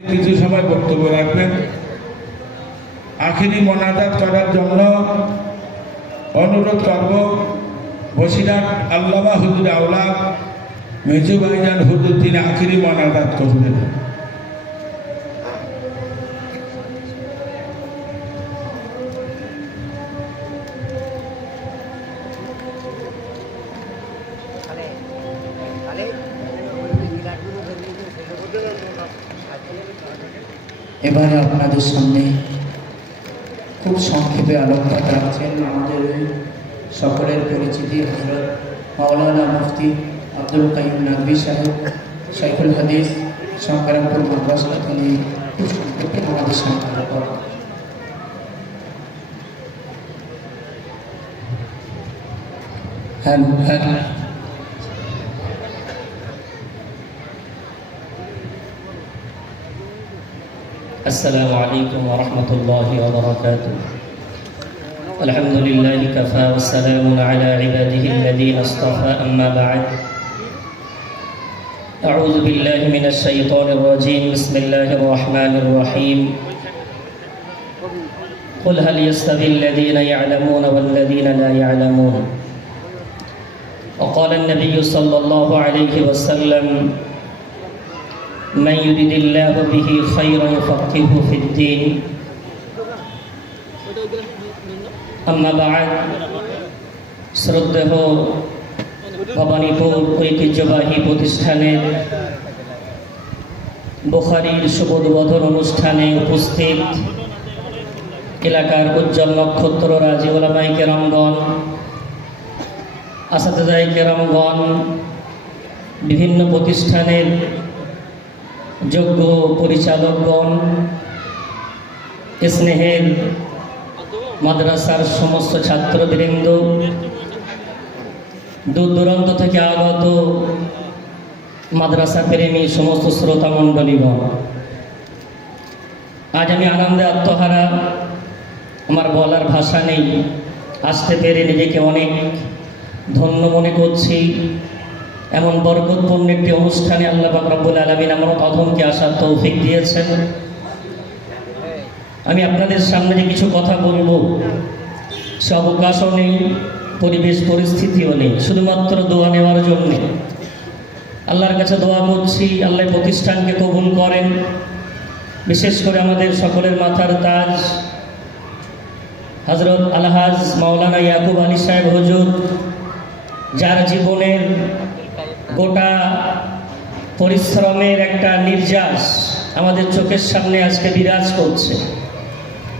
কিছু সময় বক্তব্য রাখবেন। আখিরি মোনাজাত করার জন্য অনুরোধ করব বসিরহাট আল্লামা হুজুর আওলাদ মেজু ভাইজান হুজুর, তিনি আখিরি মোনাজাত করবেন। এবারে আপনাদের সামনে খুব সংক্ষেপে আলোকপাত রাখছেন আমাদের সকলের পরিচিতি হযরত মাওলানা মুফতি আব্দুল কাইয়ুম নাকভী সাহেব, শাইখুল হাদিস, সংগ্রামপুর মাদ্রাসা। তিনি খুব সংক্ষেপে আমাদের সামনে আলোকপাত। السلام عليكم ورحمة الله وبركاته. الحمد لله كفى والسلام على عباده الذين اصطفى، أما بعد. أعوذ بالله من الشيطان الرجيم. بسم الله الرحمن الرحيم. قل هل يستوي الذين يعلمون والذين لا يعلمون. وقال النبي صلى الله عليه وسلم: من يرد الله به خيرا يفقهه في الدين. أما بعد. শ্রদ্ধেয় ভবানীপুর ঐতিহ্যবাহী প্রতিষ্ঠানের বুখারীর শুভোদ্বোধন অনুষ্ঠানে উপস্থিত এলাকার উজ্জ্বল নক্ষত্র রাজি ওলামায়ে কেরামগণ, আসাতিজায়ে কেরামগণ, বিভিন্ন প্রতিষ্ঠানের যোগ্য পরিচালকগণ, স্নেহের মাদ্রাসার সমস্ত ছাত্রবৃন্দ, দূর দূরান্ত থেকে আগত মাদ্রাসা প্রেমী সমস্ত শ্রোতা মণ্ডলীগণ, আজ আমি আনন্দে আত্মহারা, আমার বলার ভাষা নেই। আসতে পেরে নিজেকে অনেক ধন্য মনে করছি। এমন বরকতপূর্ণ একটি অনুষ্ঠানে আল্লাহ পাক রব্বুল আলামিন আমার অধমকে আসার তৌফিক দিয়েছেন। আমি আপনাদের সামনে যে কিছু কথা বলবো সে অবকাশও নেই, পরিবেশ পরিস্থিতিও নেই, শুধুমাত্র দোয়া নেওয়ার জন্যে। আল্লাহর কাছে দোয়া করছি আল্লাহ প্রতিষ্ঠানকে কবুল করেন। বিশেষ করে আমাদের সকলের মাথার তাজ হযরত আলহাজ মাওলানা ইয়াকুব আলী সাহেব হুজুর, যার জীবনের গোটা পরিশ্রমের একটা নির্যাস আমাদের চোখের সামনে আজকে বিরাজ করছে।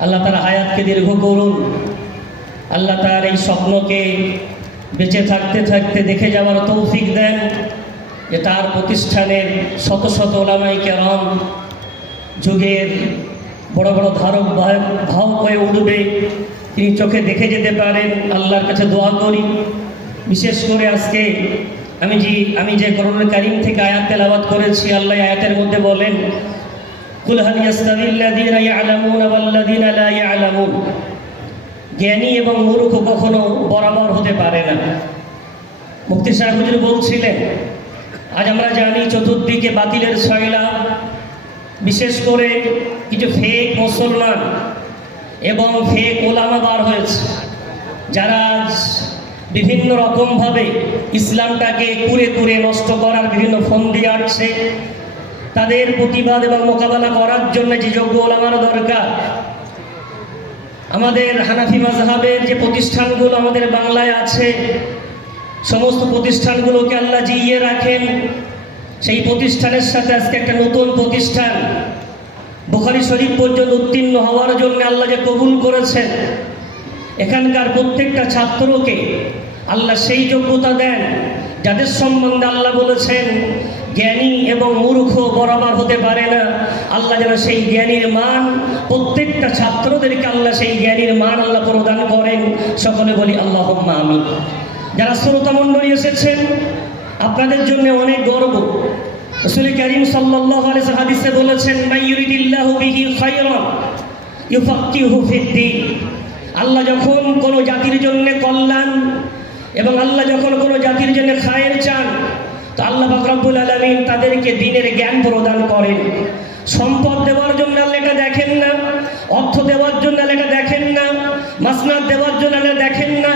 আল্লাহ তার হায়াতকে দীর্ঘ করুন। আল্লাহ তার এই স্বপ্নকে বেঁচে থাকতে থাকতে দেখে যাওয়ার তৌফিক দেন, যে তার প্রতিষ্ঠানের শত শত ওলামায়ে কেরাম যুগের বড় বড় ধারক ভাব হয়ে উঠবে, তিনি চোখে দেখে যেতে পারেন। আল্লাহর কাছে দোয়া করি। বিশেষ করে আজকে আমি যে কোরআনুল কারীম থেকে আয়াত তেলাওয়াত করেছি, আল্লাহ আয়াতের মধ্যে বলেন, কুল হাল ইয়াস্তাবিল্লাযীনা ইয়ালামুনা ওয়াল্লাযীনা লা ইয়ালামুন। জ্ঞানী এবং মূর্খ কখনো বরাবর হতে পারে না। মুফতি সাহেব হুজুর বলছিলেন, আজ আমরা জানি চতুর্দিকে বাতিলের ছয়লা, বিশেষ করে কিছু ফেক মুসলমান এবং ফেক ওলামা বার হয়েছে, যারা বিভিন্ন রকমভাবে ইসলামটাকে কুরে কুরে নষ্ট করার বিভিন্ন ফন্দি আটছে। তাদের প্রতিবাদ এবং মোকাবেলা করার জন্য যে যোগ্য ওলামার দরকার, আমাদের হানাফি মাযহাবের যে প্রতিষ্ঠানগুলো আমাদের বাংলায় আছে, সমস্ত প্রতিষ্ঠানগুলোকে আল্লাহ জিইয়ে রাখেন। সেই প্রতিষ্ঠানের সাথে আজকে একটা নতুন প্রতিষ্ঠান বুখারী শরীফ পর্যন্ত উত্তীর্ণ হওয়ার জন্য আল্লাহ যে কবুল করেছেন, এখানকার প্রত্যেকটা ছাত্রকে আল্লাহ সেই যোগ্যতা দেন যাদের সম্বন্ধে আল্লাহ বলেছেন জ্ঞানী এবং মূর্খ বরাবর হতে পারে না। আল্লাহ যেন সেই জ্ঞানীর মান প্রত্যেকটা ছাত্রদেরকে আল্লাহ সেই জ্ঞানীর মান আল্লাহ প্রদান করেন। সকলে বলি আল্লাহুম্মা আমিন। যারা শ্রোতা মণ্ডলী এসেছেন, আপনাদের জন্য অনেক গর্ব। রাসূল কারীম সাল্লাল্লাহু আলাইহি ওয়াসাল্লাম হাদিসে বলেছেন, মাইয়ুরিদিল্লাহু বিহি খায়রান ইউফাক্কিহু ফিদ্দীন। আল্লাহ যখন কোনো জাতির জন্য কল্যাণ এবং আল্লাহ যখন কোনো জাতির জন্য খায়ের চান, তো আল্লাহ পাক রব্বুল আলামিন তাদেরকে দ্বীনের জ্ঞান প্রদান করেন। সম্পদ দেওয়ার জন্য আল্লাহ এটা দেখেন না, অর্থ দেওয়ার জন্য আল্লাহ এটা দেখেন না, মাসনাদ দেওয়ার জন্য আল্লাহ দেখেন না।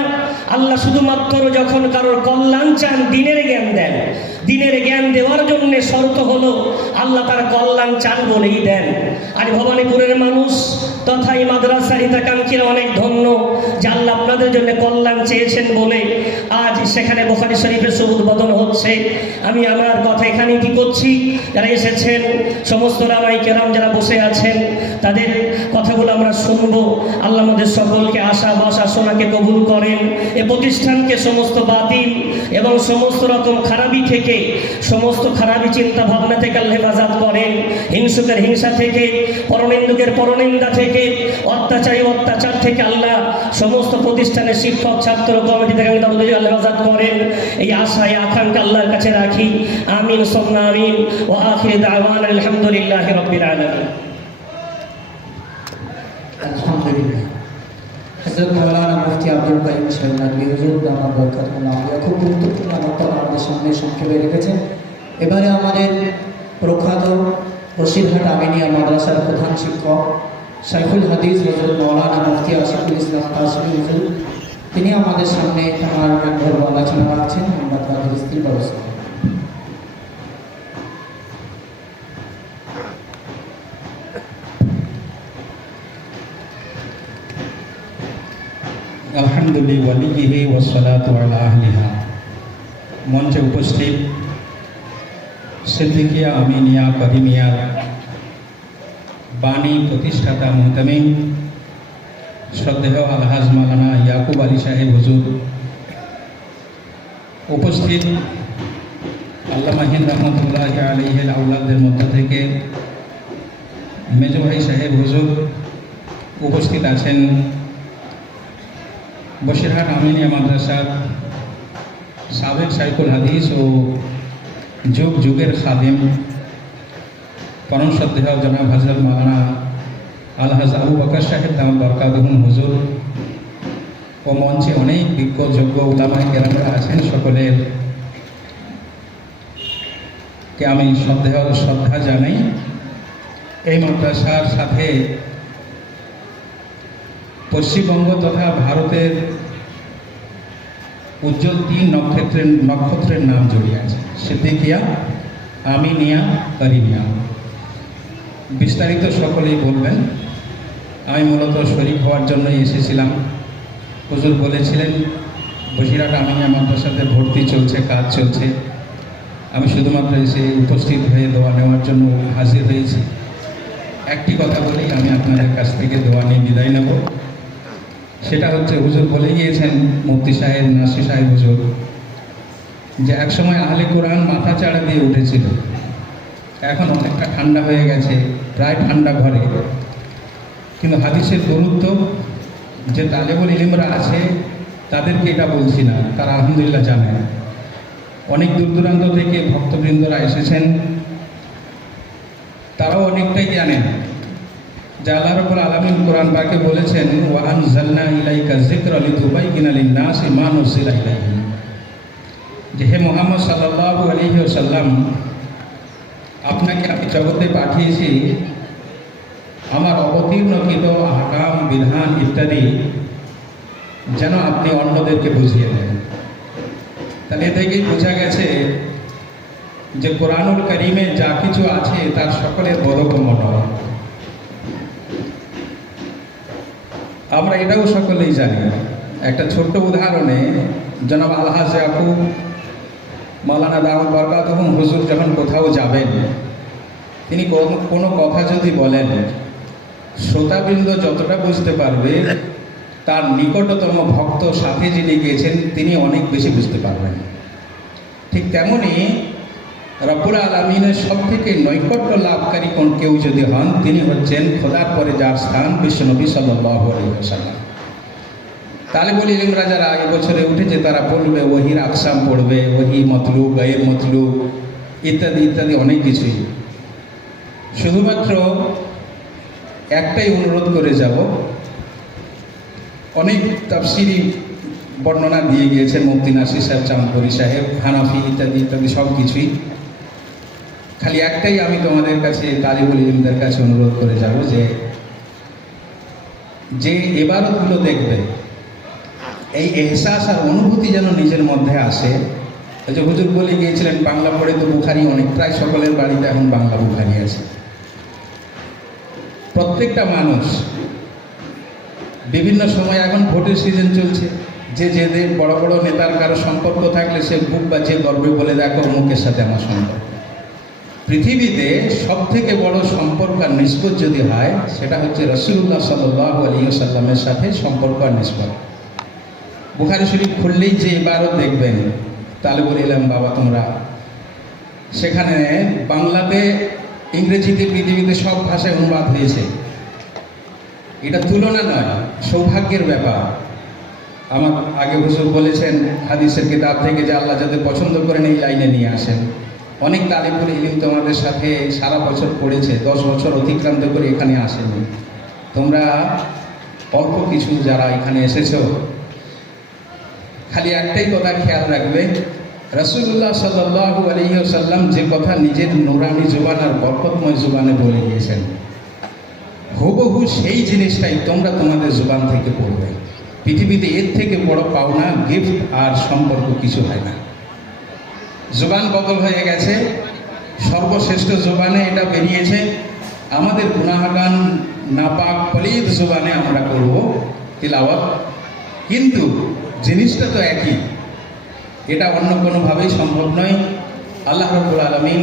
আল্লাহ শুধুমাত্র যখন কারোর কল্যাণ চান দিনের জ্ঞান দেন। দিনের জ্ঞান দেওয়ার জন্য শর্ত হলো আল্লাহ তার কল্যাণ চান বলেই দেন। আর ভবানীপুরের মানুষ তথা এই মাদ্রাসার হিতাকাঙ্ক্ষীরা অনেক ধন্য যে আল্লাহ আপনাদের জন্য কল্যাণ চেয়েছেন বলে আজ সেখানে বুখারী শরীফের সবুজ বদন হচ্ছে। আমি আমার কথা এখানে কি করছি, যারা এসেছেন সমস্ত রামাই কেরাম যারা বসে আছেন তাদের কথাগুলো আমরা শুনবো। আল্লাহ আমাদের সকলকে আশা বসা শোনাকে কবুল করেন। এ প্রতিষ্ঠানকে সমস্ত বাতিল এবং সমস্ত রকম খারাপি থেকে, সমস্ত খারাপি চিন্তা ভাবনা থেকে আল্লাহ হেফাজত করেন। হিংসুকের হিংসা থেকে, পরনিন্দুকের পরনিন্দা থেকে, অত্যাচারী অত্যাচার থেকে আল্লাহ সমস্ত প্রতিষ্ঠানের শিক্ষক ছাত্র কমিটি থেকে আল্লাহ হেফাজত করেন। এই আশা এই আকাঙ্ক্ষা আল্লাহর কাছে রাখি। আমিন সুম্মা আমিন। ওয়া আখিরু দাওয়ানা আলহামদুলিল্লাহি রাব্বিল আলামিন। আলহামদুলিল্লাহ। হযরত মাওলানা মুফতি আব্দুল কাইয়ুম সাহেব নদভী হুজুর দামাত বরকাতুল্লাহ আলিয়া খুব গুরুত্বপূর্ণ বক্তব্য আমাদের সামনে সংক্ষেপে রেখেছেন। এবারে আমাদের প্রখ্যাত বসিরহাট আমিনিয়া মাদ্রাসার প্রধান শিক্ষক শাইখুল হাদিস হযরত মাওলানা মুফতি আশিকুল ইসলাম কাসিমি হুজুর, তিনি আমাদের সামনে তাঁর বক্তব্য আলোচনা রাখছেন। আমরা তাদের স্থির ব্যবস্থা আলহামদুলিল্লাহ ওয়ালিহি ওয়াসসালাতু আলা আহলিহা। মঞ্চে উপস্থিত সিদ্দিকিয়া আমিনিয়া করিমিয়ার বাণী প্রতিষ্ঠাতা মুহতামিম শ্রদ্ধেয় আলহাজ মাওলানা ইয়াকুব আলী সাহেব হুজুর, উপস্থিত আল্লামা হিন্দ রহমতুল্লাহ আলাইহির আওলাদের মধ্য থেকে মেজো ভাই সাহেব হুজুর, উপস্থিত আছেন বসিরহাট আমিনিয়া মাদ্রাসার সাবেক শাইখুল হাদিস ও যুগ যুগের খাদেম পরম শ্রদ্ধেয় জনাব হযরত মাওলানা আলহাজ আবু বকর সাহেব দামাত বরকাতুহুম হুজুর ও মঞ্চে অনেক বিজ্ঞ যোগ্য উলামায়ে কেরামরা আছেন, সকলের কে আমি শ্রদ্ধা জানাই। এই মাদ্রাসার সাথে পশ্চিমবঙ্গ তথা ভারতের উজ্জ্বল 3 নক্ষত্রের নাম জড়িয়ে আছে, সিদ্দিকিয়া, আমিনিয়া, করিমিয়া। বিস্তারিত সকলেই বলবেন। আমি মূলত শরীক হওয়ার জন্যই এসেছিলাম। হুজুর বলেছিলেন বসিরহাট আমিনিয়া মাদ্রাসাতে ভর্তি চলছে, কাজ চলছে। আমি শুধুমাত্র এসে উপস্থিত হয়ে দোয়া নেওয়ার জন্য হাজির হয়েছি। একটি কথা বলেই আমি আপনাদের কাছ থেকে দোয়া নিয়ে বিদায় নেব। সেটা হচ্ছে, হুজুর বলে গিয়েছেন মুফতি সাহেব নাসির সাহেব হুজুর, যে একসময় আহলে কোরআন মাথা চাড়া দিয়ে উঠেছিল, এখন অনেকটা ঠান্ডা হয়ে গেছে, প্রায় ঠান্ডা ঘরে। কিন্তু হাদিসের গুরুত্ব যে তালেবুল ইলমরা আছে তাদেরকে এটা বলছি না, তারা আলহামদুলিল্লাহ জানেন। অনেক দূর দূরান্ত থেকে ভক্তবৃন্দরা এসেছেন, তারাও অনেকটাই জানেন যে আল্লাহ রাব্বুল আলামিন কোরআন পাকে বলেছেন, ওয়া আনজালনা ইলাইকা যিকরা লিতুবাইয়িনা লিন-নাসি মা নুযিলা ইলাইহিম, যে হে মুহাম্মদ সাল্লাল্লাহু আলাইহি ওয়াসাল্লাম, আপনাকে আমি জগতে পাঠিয়েছি আমার অবতীর্ণকৃত আহকাম, বিধান ইত্যাদি যেন আপনি অন্যদেরকে বুঝিয়ে দেন। তাহলে এ থেকেই বোঝা গেছে যে কোরআনুল কারীমে যা কিছু আছে তার সকলের বোধগম্য নয়। আমরা এটাও সকলেই জানি। একটা ছোট্ট উদাহরণে জনাব আলহাজ ইয়াকুব মাওলানা দামাত বরকাতুহুম হুজুর যখন কোথাও যাবেন, তিনি কোনো কথা যদি বলেন, শ্রোতাবৃন্দ যতটা বুঝতে পারবে, তার নিকটতম ভক্ত সাথে যিনি গিয়েছেন তিনি অনেক বেশি বুঝতে পারবেন। ঠিক তেমনই রব্বুল আলামিনের সব থেকে নৈকট্য লাভকারী কোন কেউ যদি হন, তিনি হচ্ছেন খোদার পরে যার স্থান বিশ্বনবী সাল্লাল্লাহু আলাইহি ওয়াসাল্লাম। তালেবুল ইলমরা যারা এবছরে উঠেছে তারা বলবে ওহির আকসাম পড়বে, ওহি মতলুব, গায়ের মতলুব ইত্যাদি ইত্যাদি অনেক কিছুই। শুধুমাত্র একটাই অনুরোধ করে যাব, অনেক তাফসিরি বর্ণনা দিয়ে গিয়েছেন মুফতি নাসির সাহেব, চাঁদপুরি সাহেব, হানাফি ইত্যাদি ইত্যাদি সব কিছুই। খালি একটাই আমি তোমাদের কাছে তালিবুল ইলমদের কাছে অনুরোধ করে যাব যে ইবাদতগুলো দেখবে এই এহসাস আর অনুভূতি যেন নিজের মধ্যে আসে। ওই যে হুজুর বলে গিয়েছিলেন বাংলা পড়ে তো বুখারি অনেক, প্রায় সকলের বাড়িতে এখন বাংলা বুখারি আছে। প্রত্যেকটা মানুষ বিভিন্ন সময়, এখন ভোটের সিজন চলছে, যেদের বড় বড় নেতার কারো সম্পর্ক থাকলে সে বুক বাজিয়ে গর্বে বলে দেখো অমুকের সাথে আমার সম্পর্ক। পৃথিবীতে সব থেকে বড় সম্পর্ক আর নিসবত যদি হয় সেটা হচ্ছে রাসূলুল্লাহ সাল্লাল্লাহু আলাইহি ওয়াসাল্লামের সাথে সম্পর্ক আর নিসবত। বুখারী শরীফ খুললেই যে ইবারত দেখবেন তালিবুল ইলম বাবা তোমরা, সেখানে বাংলাতে, ইংরেজিতে, পৃথিবীতে সব ভাষায় অনুবাদ হয়েছে। এটা তুলনা নয়, সৌভাগ্যের ব্যাপার। আমার আগে হুজুর বলেছেন হাদিসের কিতাব থেকে যে আল্লাহ যাদের পছন্দ করেন এই লাইনে নিয়ে আসেন। অনেক তালিবুল ইলম তোমাদের সাথে সারা বছর পড়েছে, 10 বছর অতিক্রান্ত করে এখানে আসেনি। তোমরা অল্প কিছু যারা এখানে এসেছো, খালি একটাই কথা খেয়াল রাখবে, রাসূলুল্লাহ সাল্লাল্লাহু আলাইহি ওয়াসাল্লাম যে কথা নিজের নূরানি জুবান আর বরকতময় জুবানে বলে গিয়েছেন, হুবহু সেই জিনিসটাই তোমরা তোমাদের জুবান থেকে পড়বে। পৃথিবীতে এর থেকে বড় পাওনা, গিফট আর সম্পর্ক কিছু হয় না। জুবান বদল হয়ে গেছে, সর্বশ্রেষ্ঠ জুবানে এটা বেরিয়েছে। আমাদের গুনাহগান নাপাক পলিত জুবানে আমরা করব তিলাওয়াত, কিন্তু জিনিসটা তো একই, এটা অন্য কোনোভাবেই সম্ভব নয়। আল্লাহ রাব্বুল আলামিন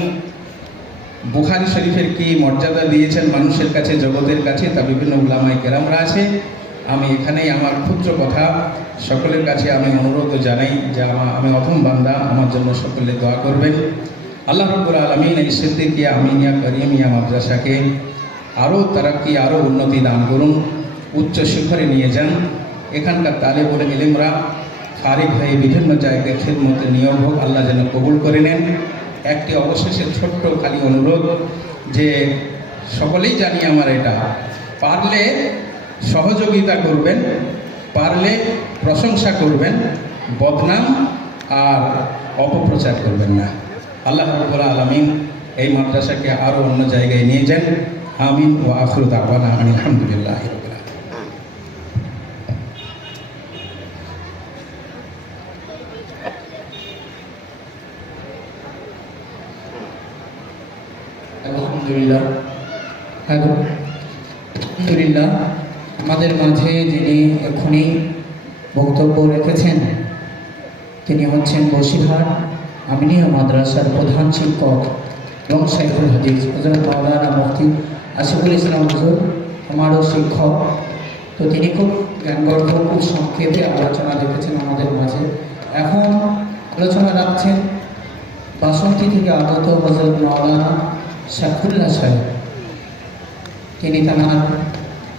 বুখারী শরীফের কি মর্যাদা দিয়েছেন মানুষের কাছে, জগতের কাছে, তা বিভিন্ন উলামায়ে কেরামরা আছে। আমি এখানেই আমার ক্ষুদ্র কথা সকলের কাছে আমি অনুরোধ জানাই যে আমি অথম বান্দা, আমার জন্য সকলে দোয়া করবেন। আল্লাহ রাব্বুল আলামিন এই সিদ্দিকিয়া আমিনিয়া কারিমিয়া মাদ্রাসাকে আরও তারাক্কি, আরও উন্নতি দান করুন, উচ্চ শিখরে নিয়ে যান। এখানকার তালিবুল ইলমরা ফারিগ হয়ে বিভিন্ন জায়গায় খিদমতে নিয়োগ হোক, আল্লাহ যেন কবুল করে নেন। একটি অবশেষে ছোট্ট খালি অনুরোধ যে সকলেই জানি আমার এটা, পারলে সহযোগিতা করবেন, পারলে প্রশংসা করবেন, বদনাম আর অপপ্রচার করবেন না। আল্লাহ রাব্বুল আলামিন এই মাদ্রাসাকে আরও অন্য জায়গায় নিয়ে যান। আমিন ওয়া আখিরু দাওয়ানা আলহামদুলিল্লাহি রাব্বিল আলামিন। আলহামদুলিল্লাহ। আলহামদুলিল্লাহ, আমাদের মাঝে যিনি এক্ষুনি বক্তব্য রেখেছেন তিনি হচ্ছেন বসিরহাট আমিনিয়া মাদ্রাসার প্রধান শিক্ষক এবং শাইখুল হাদিস হযরত মাওলানা মুফতি আসিফুল ইসলাম হুজুর, আমারও শিক্ষক। তো তিনি খুব জ্ঞানগর্ভ, খুব সংক্ষেপে আলোচনা রেখেছেন আমাদের মাঝে। এখন আলোচনা রাখছেন বাসন্তী থেকে আগত হযরত মাওলানা শাইখুল্লাহ সাহেব। তিনি তাঁর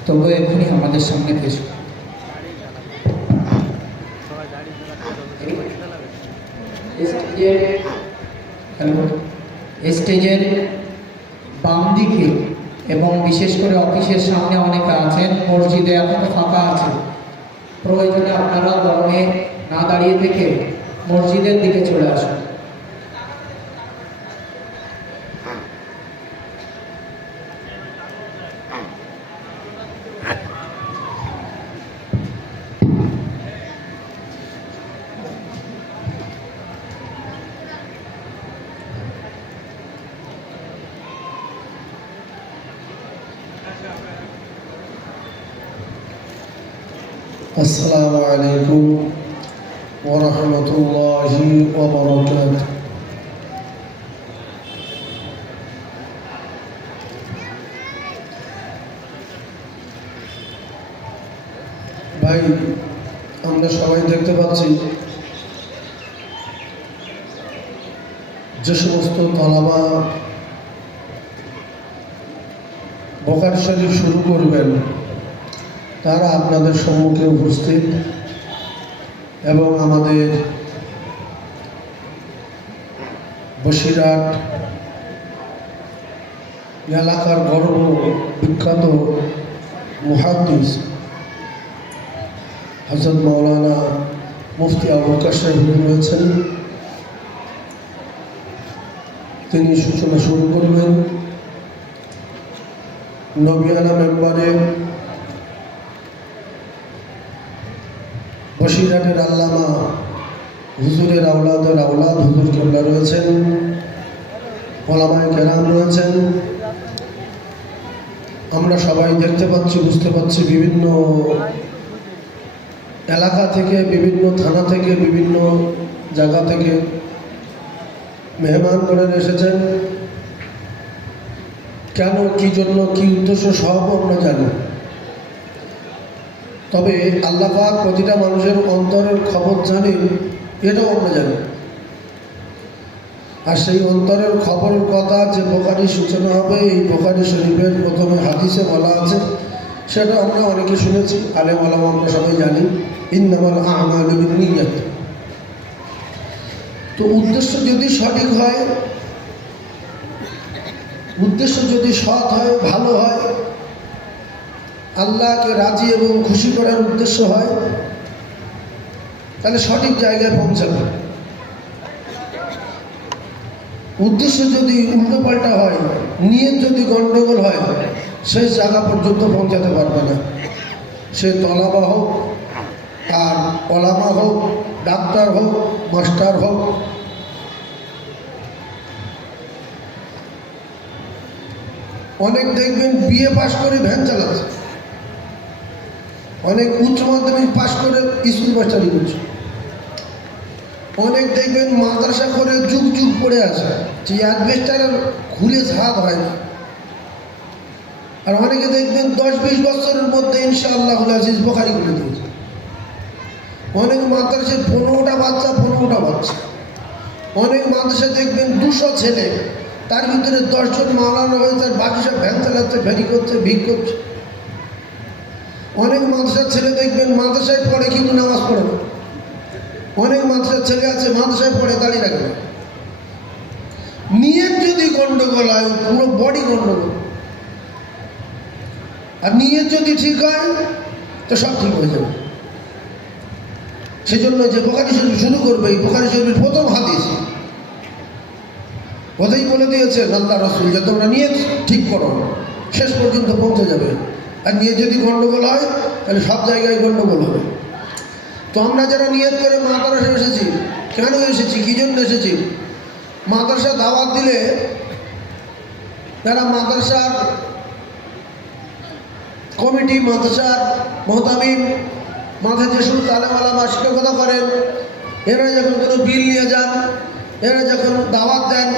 তবু এখনই আমাদের সামনে পেশ স্টেজের বাম দিকে এবং বিশেষ করে অফিসের সামনে অনেকে আছেন, মসজিদে এখনো ফাঁকা আছে। প্রয়োজনে আপনারা গরমে না দাঁড়িয়ে থেকে মসজিদের দিকে চলে আসুন। আসসালামু আলাইকুম ওয়া রাহমাতুল্লাহি ওয়া বারাকাতুহু। ভাই, আমরা সবাই দেখতে পাচ্ছি যে সমস্ত তালাবা বুখারী শরীফ শুরু করবেন তারা আপনাদের সম্মুখে উপস্থিত এবং আমাদের বসিরহাট এলাকার গর্ব বিখ্যাত মুহাদ্দিস হযরত মাওলানা মুফতি আবুল বকর সাহেব রয়েছেন। তিনি সূচনা শুরু করবেন। নবিয়ানা মেম্বারে বসিরহাটের আল্লামা হুজুরের আওলাদের আওলাদ হুজুর কেবলা রয়েছেন, ওলামায়ে কেরাম রয়েছেন। আমরা সবাই দেখতে পাচ্ছি, বুঝতে পারছি বিভিন্ন এলাকা থেকে, বিভিন্ন থানা থেকে, বিভিন্ন জায়গা থেকে মেহমান করে এসেছেন। কেন, কি জন্য, কি উদ্দেশ্য সব আমরা জানি। তবে আল্লাহ পাক প্রতিটা মানুষের অন্তরের খবর জানেন, এটাও আমরা জানি। আর সেই অন্তরের খবরের কথা যে বুখারীর সূচনা হবে, এই বুখারী শরীফের প্রথমে হাদিসে বলা আছে, সেটা আমরা অনেকে শুনেছি, আলেম ওলামা আমরা সবাই জানি, ইন্নামাল আমালু বিন্নিয়াত। তো উদ্দেশ্য যদি সঠিক হয়, উদ্দেশ্য যদি সৎ হয়, ভালো হয়, আল্লাহকে রাজি এবং খুশি করার উদ্দেশ্য হয়, তাহলে সঠিক জায়গায় পৌঁছাবে। উদ্দেশ্য যদি উল্টোপাল্টা হয়, নিয়ত যদি গণ্ডগোল হয়, সেই জায়গা পর্যন্ত পৌঁছাতে পারবে না। সে তলাবা হোক, আর ওলামা হোক, ডাক্তার হোক, মাস্টার হোক। অনেক দেখবেন বিএ পাশ করে ভ্যান চালাচ্ছে, অনেক উচ্চ মাধ্যমিক পাশ করে স্কুল মাস্টারি করছে, অনেক দেখবেন মাদ্রাসা করে যুগ যুগ পড়ে আসে, যে অ্যাডভেস্টারের খুলে ছাদ হয় না। আর অনেকে দেখবেন 10-20 বছরের মধ্যে ইনশাআল্লাহ আজিজ বুখারী খুলে দিয়েছে। অনেক মাদ্রাসায় 15টা বাচ্চা। অনেক মাদ্রাসায় দেখবেন 200 ছেলে, তার ভিতরে 10 জন মাওলানা হয়েছে, আর বাকি সব ভ্যান চালাচ্ছে, ফেরি করছে, ভিক করছে। অনেক মাদ্রাসার ছেলে দেখবেন মাদ্রাসায় পড়ে কিন্তু নামাজ পড়ে না। অনেক মাদ্রাসার ছেলে আছে মাদ্রাসায় পড়ে, দাঁড়িয়ে রাখে না। নিয়ত যদি গন্ডগোল হয়, পুরো বডি গন্ডগোল। আর নিয়ত যদি ঠিক হয়, তো সব ঠিক হয়ে যাবে। সেজন্য যে বুখারী শরীফ শুরু করবে, এই বুখারী শরীফের প্রথম হাদিস কথাই বলে দিয়েছেন আল্লাহ রাসূল, যে তোমরা নিয়ত ঠিক করো, শেষ পর্যন্ত পৌঁছে যাবে। আর নিয়ত যদি গন্ডগোল হয়, তাহলে সব জায়গায় গন্ডগোল হবে। তো আমরা যারা নিয়ত করে মাদ্রাসায় এসেছি, কেন এসেছি, কি জন্য এসেছি? মাদ্রাসা দাওয়াত দিলে যারা মাদ্রাসার কমিটি, মাদ্রাসার মোহতামিম, মাথায় যে শুরু আলেম শিক্ষকতা করেন, এরা যখন কোনো বিল নিয়ে যান, এরা যখন দাওয়াত দেন,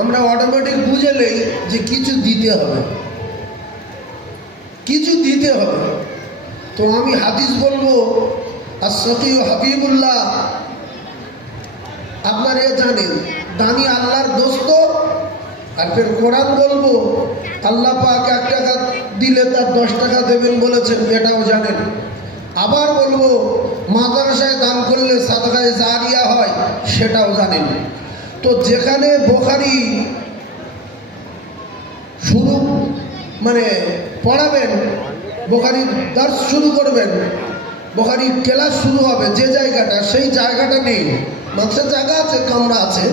আমরা অটোমেটিক বুঝে নেই যে কিছু দিতে হবে, কিছু দিতে হবে। তো আমি হাদিস বলবো, আর-সাকি হাবিবুল্লাহ, আপনারা এ জানেন, দানি আল্লাহর দোস্ত। আর ফের কোরআন বলবো, আল্লাহ পাক 1 টাকা দিলে তার 10 টাকা দেবেন বলেছেন, এটাও জানেন। আবার বলবো, মাদ্রাসায় দান করলে সাদকায়ে জারিয়া হয়, সেটাও জানেন। তো যেখানে বুখারী শুরু পড়াবেন, বুখারীর দার্স শুরু করবেন, বুখারীর ক্লাস শুরু হবে, যে জায়গাটা, সেই জায়গাটা নেই। মাদ্রাসার জায়গা আছে, কামরা আছে,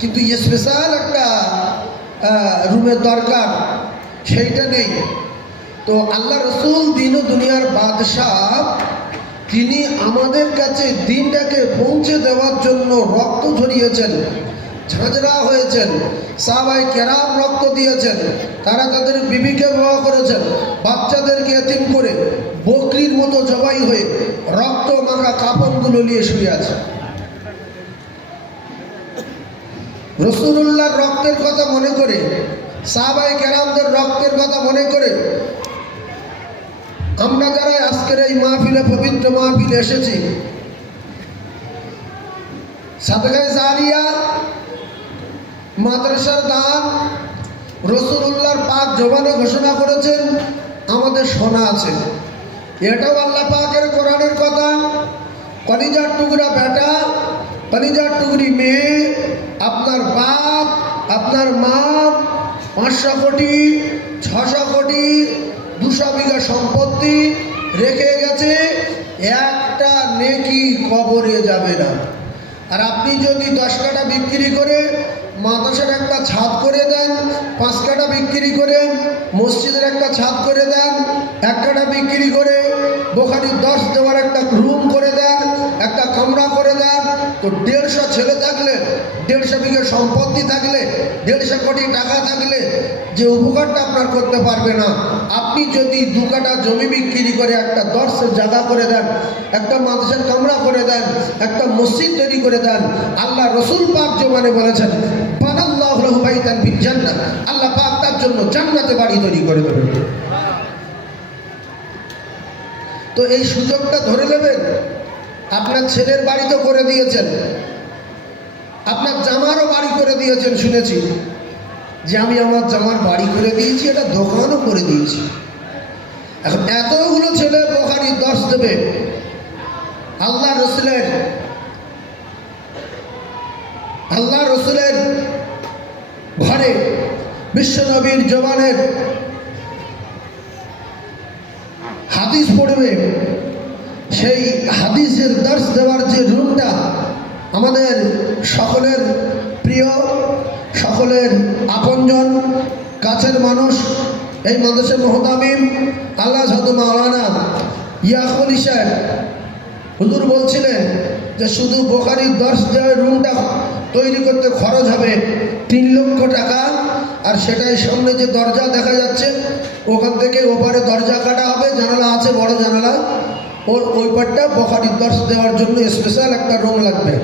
কিন্তু স্পেশাল একটা রুমের দরকার, সেইটা নেই। তো আল্লাহ রসুল দিন ও দুনিয়ার বাদশাহ, তিনি আমাদের কাছে দিনটাকে পৌঁছে দেওয়ার জন্য রক্ত ঝরিয়েছেন, ঝাঁঝরা হয়েছেন, সাহাবায়ে কেরাম রক্ত দিয়েছেন, তারা তাদের বিবিকে বিবাহ করেছেন, বাচ্চাদেরকে এতিম করে বকরির মতো জবাই হয়ে রক্ত মাখা কাপড়গুলো নিয়ে শুয়ে আছে। রাসূলুল্লাহর রক্তের কথা মনে করে, সাহাবায়ে কেরামদের রক্তের কথা মনে করে আমরা যারা আজকের এই মাহফিলে, পবিত্র মাহফিলে এসেছি, সাদকায়ে জারিয়া, মাদ্রাসার দান রাসূলুল্লাহর পাক জবানে ঘোষণা করেছেন, আমাদের শোনা আছে। এটাও আল্লাহ পাকের কোরআনের কথা। কলিজার টুকরা বেটা, কলিজার টুকরি মেয়ে, আপনার বাপ, আপনার মা 500 কোটি, 600 কোটি, 200 বিঘা সম্পত্তি রেখে গেছে, একটা নেকি কবরে যাবে না। আর আপনি যদি 10 কাঠা বিক্রি করে মাদ্রাসার একটা ছাদ করে দেন, 5 কাঠা বিক্রি করে মসজিদের একটা ছাদ করে দেন, 1 কাঠা বিক্রি করে বোখারির 10 দেওয়ার একটা রুম করে দেন, একটা কামরা করে দেন। তো 150 ছেলে থাকলে, 150 বিঘে সম্পত্তি থাকলে, 150 কোটি টাকা থাকলে যে উপকারটা আপনার করতে পারবে না। আপনি যদি 2 কাঠা জমি বিক্রি করে একটা 10 জায়গা করে দেন, একটা মাদ্রাসার কামরা করে দেন, একটা মসজিদ তৈরি করে দেন, আল্লাহ রসুল পাক জমানে বলেছেন বানাল্লাহু লাহু বাইতান ফিল জান্নাহ, আল্লাহ পাক তার জন্য জান্নাতে বাড়ি তৈরি করে দেবেন। তো এই সুযোগটা ধরে নেবেন। আপনার ছেলের বাড়ি তো করে দিয়েছেন, আপনার জামারও বাড়ি করে দিয়েছেন, শুনেছি যে আমি আমার জামার বাড়ি করে দিয়েছি, এটা দোকানও করে দিয়েছি। এখন এতগুলো ছেলে বোখারি 10 দেবে, আল্লাহ রসুলের ঘরে বিশ্বনবীর জবানের হাদিস পড়বে, সেই হাদিসের দর্শ দেওয়ার যে রুমটা আমাদের সকলের প্রিয়, সকলের আপনজন, কাছের মানুষ, এই মাদ্রাসা মুহতামিম আল্লাহ মাওলানা ইয়াকুল সাহেব হুজুর বলছিলেন যে শুধু বোখারির 10 দেওয়ার রুমটা তৈরি করতে খরচ হবে 3 লক্ষ টাকা। আর সেটাই সামনে যে দরজা দেখা যাচ্ছে ওখান থেকে ওপারে দরজা কাটা হবে, জানালা আছে, বড় জানালা, ওই পারটা বোখারির 10 দেওয়ার জন্য স্পেশাল একটা রুম লাগবে।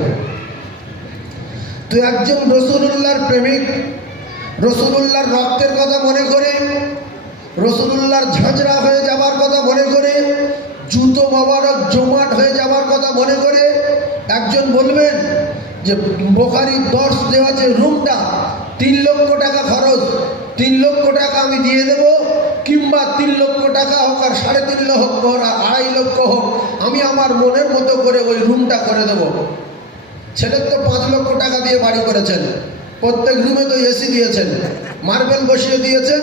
তো একজন রসুলুল্লাহর প্রেমিক, রসুলুল্লাহর রক্তের কথা মনে করে, রসুলুল্লাহর ঝাঁঝরা হয়ে যাবার কথা মনে করে, জুতো মোবারক জমাট হয়ে যাবার কথা মনে করে একজন বলবেন যে বোখারির 10 দেওয়া যে রুমটা 3 লক্ষ টাকা খরচ, 3 লক্ষ টাকা আমি দিয়ে দেব, কিংবা 3 লক্ষ টাকা হোক আর 3.5 লক্ষ হোক আর 2.5 লক্ষ হোক, আমি আমার মনের মতো করে ওই রুমটা করে দেব। ছেলের তো 5 লক্ষ টাকা দিয়ে বাড়ি করেছেন, প্রত্যেক রুমে তো এসি দিয়েছেন, মার্বেল বসিয়ে দিয়েছেন,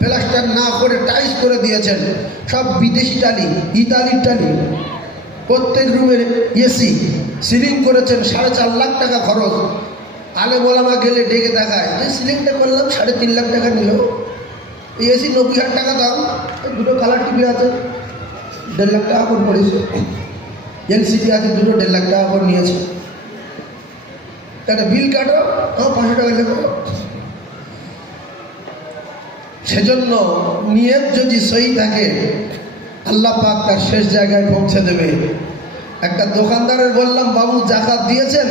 প্লাস্টার না করে টাইলস করে দিয়েছেন, সব বিদেশি টালি, ইতালির টালি, প্রত্যেক রুমের এসি, সিলিং করেছেন, 4.5 লাখ টাকা খরচ। আলেম ওলামা গেলে ডেকে দেখায় যে সিলিংটা করলাম 3.5 লাখ টাকা নিল, এই এসি 90,000 টাকা দাম, দুটো কালার টিভি আছে 1.5 লাখ টাকা করে পড়েছে, এলসিডি আছে দুটো 1.5 লাখ টাকা করে নিয়েছে। একটা বিল কাটো, 500 টাকা দেবো। সেজন্য নিয়ত যদি সহি থাকে আল্লাহ পাক তার শেষ জায়গায় পৌঁছে দেবে। একটা দোকানদারের বললাম, বাবু জাকাত দিয়েছেন?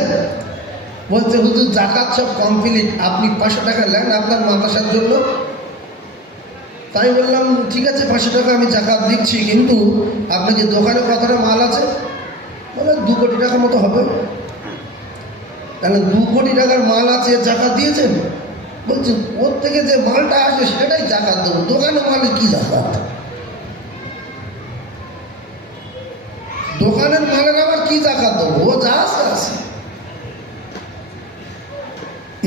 বলছে হুজুর জাকাত সব কমপ্লিট, আপনি 500 টাকা নেন আপনার মাদ্রাসার জন্য। তাই বললাম ঠিক আছে 500 টাকা আমি জাকাত দিচ্ছি, কিন্তু আপনার যে দোকানে কতটা মাল আছে? বলে 2 কোটি টাকার মতো হবে। তাহলে 2 কোটি টাকার মাল আছে, জাকাত দিয়েছেন? বলছে ওর থেকে যে মালটা আসে সেটাই জাকাত দেবো, দোকানে মালে কি জাকাত? দোকানের মালের আবার কি জাকাত দেবো? ও যা আছে আছে।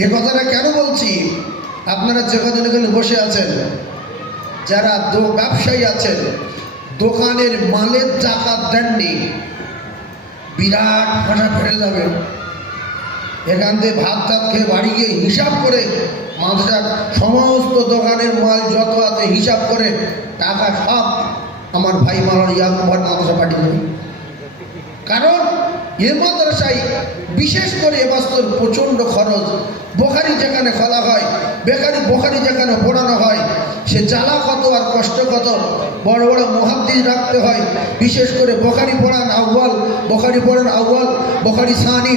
এ কথাটা কেন বলছি? আপনারা যে কদিন এখানে বসে আছেন, যারা ব্যবসায়ী আছেন, দোকানের মালের জাকাত দেননি, বিরাট ভাষা ফেটে যাবে। এখান থেকে ভাত টাত খেয়ে বাড়ি গিয়ে হিসাব করে মাদ্রাসার সমস্ত দোকানের মাল যত আছে হিসাব করে টাকা সব আমার ভাই মালার ইয়াকুবার মাদ্রাসা পাঠিয়ে দেবে। কারণ এ মাদ্রাসায় বিশেষ করে এবছর প্রচণ্ড খরচ। বোখারি যেখানে খোলা হয়, বোখারি যেখানে পড়ানো হয়, সে জ্বালা কত আর কষ্ট কত। বড় বড় মুহাদ্দিস রাখতে হয়, বিশেষ করে বোখারি পড়ান আউয়াল, বোখারি সানি,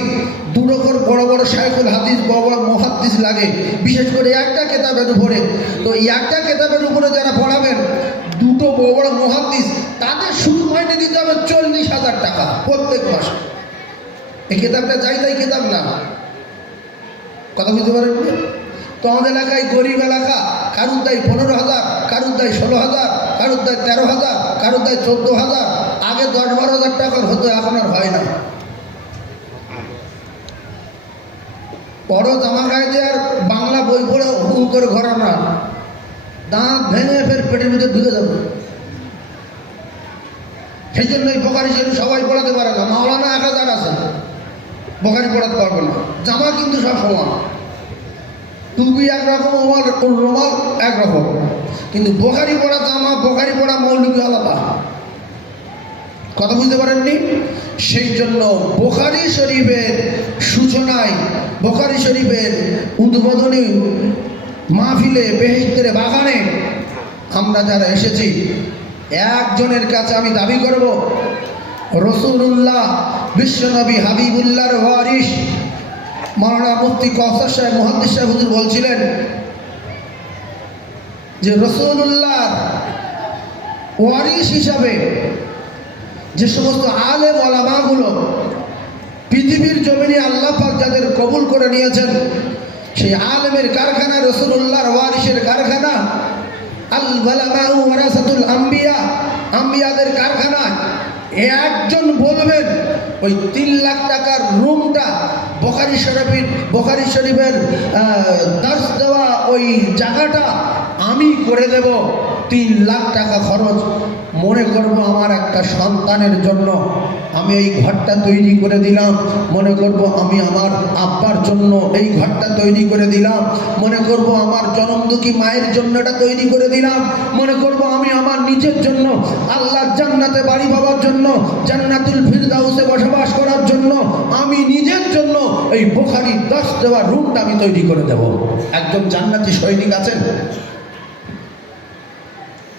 2 রকম বড় বড় শাইখুল হাদিস, বড় বড় মুহাদ্দিস লাগে, বিশেষ করে একটা কেতাবের উপরে। তো একটা কেতাবের উপরে যারা পড়াবেন, 2টো বড় বড় মুহাদ্দিস, তাদের শুরু মাইনে দিতে হবে 40,000 টাকা প্রত্যেক মাসে। এই কেতাবটা যাই তাই কেতাব না, কথা বুঝতে পারেন? তো আমাদের এলাকায় গরিব এলাকা, কারুর দেয় 15,000, কারুর দেয় 16,000, কারুর দেয় 13,000, কারুর দেয় 14,000। আগে 10-12,000 টাকার হতো, এখন আর হয় না। বড় জামা গায়ে দিয়ে আর বাংলা বই পড়ে হুম করে ঘোরা না, দাঁত ভেঙে ফের পেটের ভিতরে ঢুকে যাবে। সেই জন্যই বোখারি শরীফ সবাই পড়াতে পারে না। মাওলানা 1000 আছে, বোখারি পড়াতে পারবে না। জামা কিন্তু সব সমান। টুপি একরকম, রুমাল একরকম, কিন্তু বোখারি পড়া জামা, বোখারি পড়া মৌলবি আলাদা। কথা বুঝতে পারেননি? সেই জন্য বোখারি শরীফের সূচনায়, বোখারি শরীফের উদ্বোধনী মাহফিলে, বেহেশতের বাগানে আমরা যারা এসেছি, একজনের কাছে আমি দাবি করব, রসুল্লাহ বিশ্বনবী হাবিবুল্লাহর ওয়ারিস মাওলানা মুফতি কওসার সাহেব মুহাদ্দিস সাহেব হুজুর বলছিলেন যে রসুল্লাহর ওয়ারিস হিসাবে যে সমস্ত আলেম ওলামাগুলো পৃথিবীর জমিনে আল্লাহ পাক যাদের কবুল করে নিয়েছেন, সেই আলেমের কারখানা, রসুল্লাহর ওয়ারিসের কারখানা, আল উলামাউ ওয়ারাসাতুল আম্বিয়া, আম্বিয়াদের কারখানা। একজন বলবেন ওই 3 লাখ টাকার রুমটা বোখারি শরীফের দার্স দেওয়া ওই জায়গাটা আমি করে দেব, 3 লাখ টাকা খরচ। মনে করব আমার একটা সন্তানের জন্য আমি এই ঘরটা তৈরি করে দিলাম, মনে করব আমি আমার আব্বার জন্য এই ঘরটা তৈরি করে দিলাম, মনে করব আমার জনমদুখী মায়ের জন্য এটা তৈরি করে দিলাম, মনে করব আমি আমার নিজের জন্য আল্লাহর জান্নাতে বাড়ি পাওয়ার জন্য, জান্নাতুল ফিরদাউসে বসবাস করার জন্য আমি নিজের জন্য এই বোখারি 10 দেওয়ার রুমটা আমি তৈরি করে দেব। একজন জান্নাতি সৈনিক আছেন,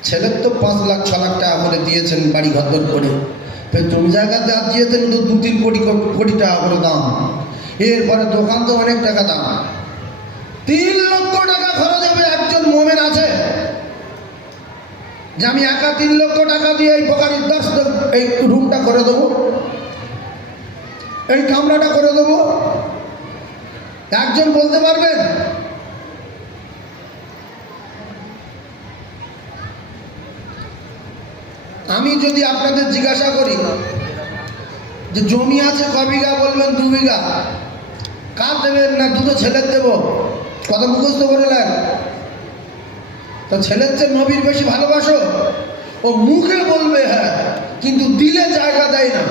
ছেলের তো 5 লাখ 6 লাখ টাকা করে দিয়েছেন বাড়ি ঘর করে, জমি জায়গাতে দিয়েছেন তো 2-3 কোটি টাকা করে দাম, এরপরে দোকান তো অনেক টাকা দাম, 3 লক্ষ টাকা খরচ হবে। একজন মোমেন আছে যে আমি একা 3 লক্ষ টাকা দিয়ে এই বোখারির 10 এই রুমটা করে দেবো, এই কামরাটা করে দেবো? একজন বলতে পারবেন? আমি যদি আপনাদের জিজ্ঞাসা করি যে জমি আছে ক বিঘা, বলবেন 2 বিঘা। কার দেবেন? না দুটো ছেলের দেব। কথা মুখস্থ করে নেন। তো ছেলের চেয়ে নবীর বেশি ভালোবাসো? ও মুখে বলবে হ্যাঁ, কিন্তু দিলে জায়গা দেয় না।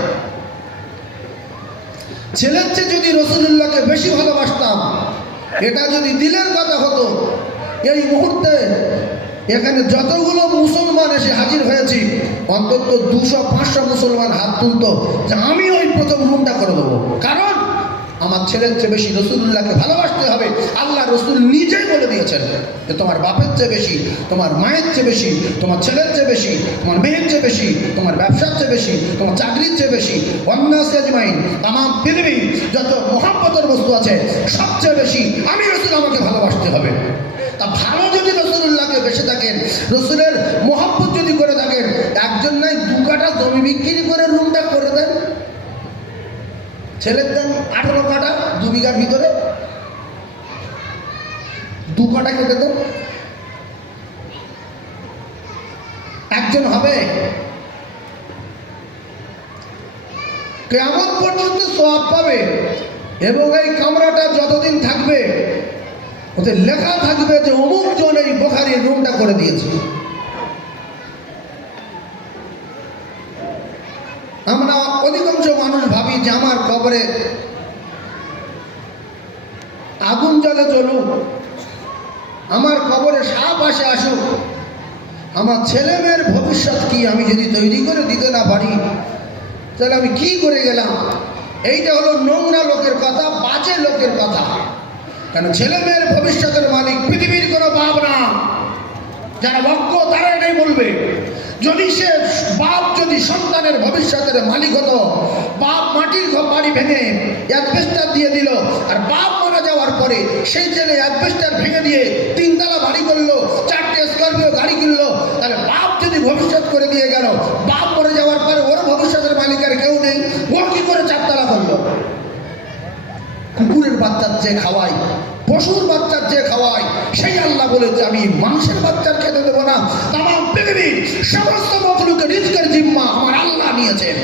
ছেলের চেয়ে যদি রসুলুল্লাহকে বেশি ভালোবাসতাম, এটা যদি দিলের কথা হতো, এই মুহূর্তে এখানে যতগুলো মুসলমান এসে হাজির হয়েছি, অন্তত 200-500 মুসলমান হাত তুলতো যে আমি ওই প্রথম রুমটা করে দেবো। কারণ আমার ছেলের চেয়ে বেশি রসুলুল্লাহকে ভালোবাসতে হবে। আল্লাহ রসুল নিজেই বলে দিয়েছেন যে তোমার বাপের চেয়ে বেশি, তোমার মায়ের চেয়ে বেশি, তোমার ছেলের চেয়ে বেশি, তোমার মেয়ের চেয়ে বেশি, তোমার ব্যবসার চেয়ে বেশি, তোমার চাকরির চেয়ে বেশি, অন্যাস আজমাইন, তামাম পৃথিবী যত মহাব্বতের বস্তু আছে সবচেয়ে বেশি আমি রসুল, আমাকে ভালোবাসতে হবে। তা ভালো যদি রসুলুল্লাহকে বেশি থাকেন, রসুলের মহাব্বত যদি করে থাকেন, একজন নাই 2 কাঠা জমি বিক্রি করে রুমটা করে দেন। ছেলের দেন 18 কাঠা 2 বিঘার ভিতরে, 2 কাঠা কেটে দেন। একজন হবে, কিয়ামত পর্যন্ত সওয়াব পাবে। এবং এই কামরাটা যতদিন থাকবে ওতে লেখা থাকবে যে অমুক জন এই বোখারির রুমটা করে দিয়েছে। আমরা অধিকাংশ মানুষ ভাবি যে আমার কবরে আগুন জ্বলে জ্বলুক, আমার কবরে সাপ আসে আসুক, আমার ছেলে মেয়ের ভবিষ্যৎ কি আমি যদি তৈরি করে দিতে না পারি তাহলে আমি কি করে গেলাম। এইটা হলো নোংরা লোকের কথা, বাজে লোকের কথা। কেন ছেলে মেয়ের ভবিষ্যতের মালিক পৃথিবীর কোনো বাপ না। যারা বক্ষ তারা এটাই বলবে। যদি সে বাপ যদি সন্তানের ভবিষ্যতের মালিক হতো, বাপ মাটির বাড়ি ভেঙে অ্যাসবেস্টার দিয়ে দিল, আর বাপ মারা যাওয়ার পরে সেই ছেলে অ্যাসবেস্টার ভেঙে দিয়ে 3 তলা বাড়ি করলো, 4টে স্করপিও গাড়ি কিনলো, তাহলে বাপ যদি ভবিষ্যৎ করে দিয়ে গেল, বাপ মরে যাওয়ার পরে ওর ভবিষ্যতের মালিকের কেউ নেই, ও কি করে 4 তলা করলো? কুকুরের বাচ্চার যে খাওয়াই, পশুর বাচ্চার যে খাওয়াই, সেই আল্লাহ বলেছে আমি মানুষের বাচ্চার খেতে দেবো না। তামাম পৃথিবীর সমস্ত মখলুকের রিজকের জিম্মা আমার আল্লাহ নিয়েছেন।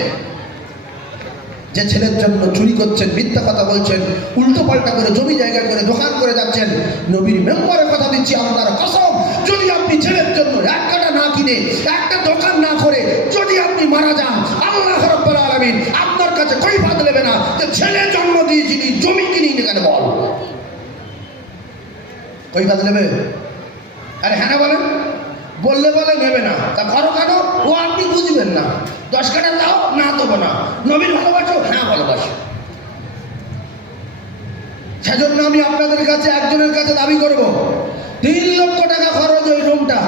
যে ছেলের জন্য চুরি করছেন, মিথ্যা কথা বলছেন, উল্টো পাল্টা করে জমি জায়গা করে দোকান করে যাচ্ছেন, নবীর মেম্বারের কথা দিচ্ছি আপনার কসম, যদি আপনি ছেলের জন্য 1 কাঠা না কিনে, একটা দোকান না করে যদি আপনি মারা যান, আল্লাহ রাব্বুল আলামিন আপনার কাছে কৈফিয়ত নেবে না যে ছেলে জন্ম দিয়েছিলি, জমি কিনি কেন বল। ওই কাজ নেবে? আরে হ্যাঁ না বলেন, বললে বলে নেবে না, তা করো কেন? ও আপনি বুঝবেন না। 10 কাটা দাও, না দেবো না। নবীর ভালোবাসো? হ্যাঁ ভালোবাসো। সেজন্য আমি আপনাদের কাছে একজনের কাছে দাবি করব, 3 লক্ষ টাকা খরচ ওই রুমটা,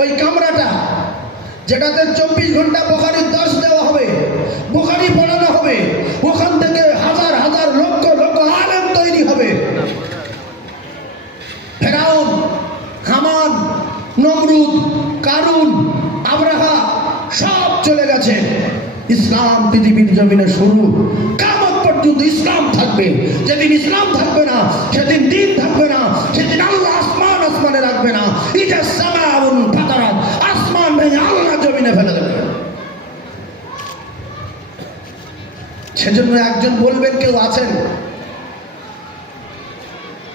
ওই কামরাটা, যেটাতে 24 ঘন্টা বুখারীর দর্শ দেওয়া হবে, বুখারী পড়ানো হবে, ওখান থেকে হাজার হাজার লক্ষ লক্ষ আলেম তৈরি হবে। ফেরাউন, হামান, নমরুদ, কারুন, আব্রাহা সব চলে গেছে। ইসলাম পৃথিবীর জমিনে শুরু, কিয়ামত পর্যন্ত ইসলাম থাকবে। যেদিন ইসলাম থাকবে না, সেদিন দিন থাকবে না, সেদিন আল্লাহ আসমানে রাখবে না। ইজা সামাউন ফাতারাত, আসমান ভেঙে আল্লাহ জমিনে ফেলে দেবে। সেজন্য একজন বলবেন, কেউ আছেন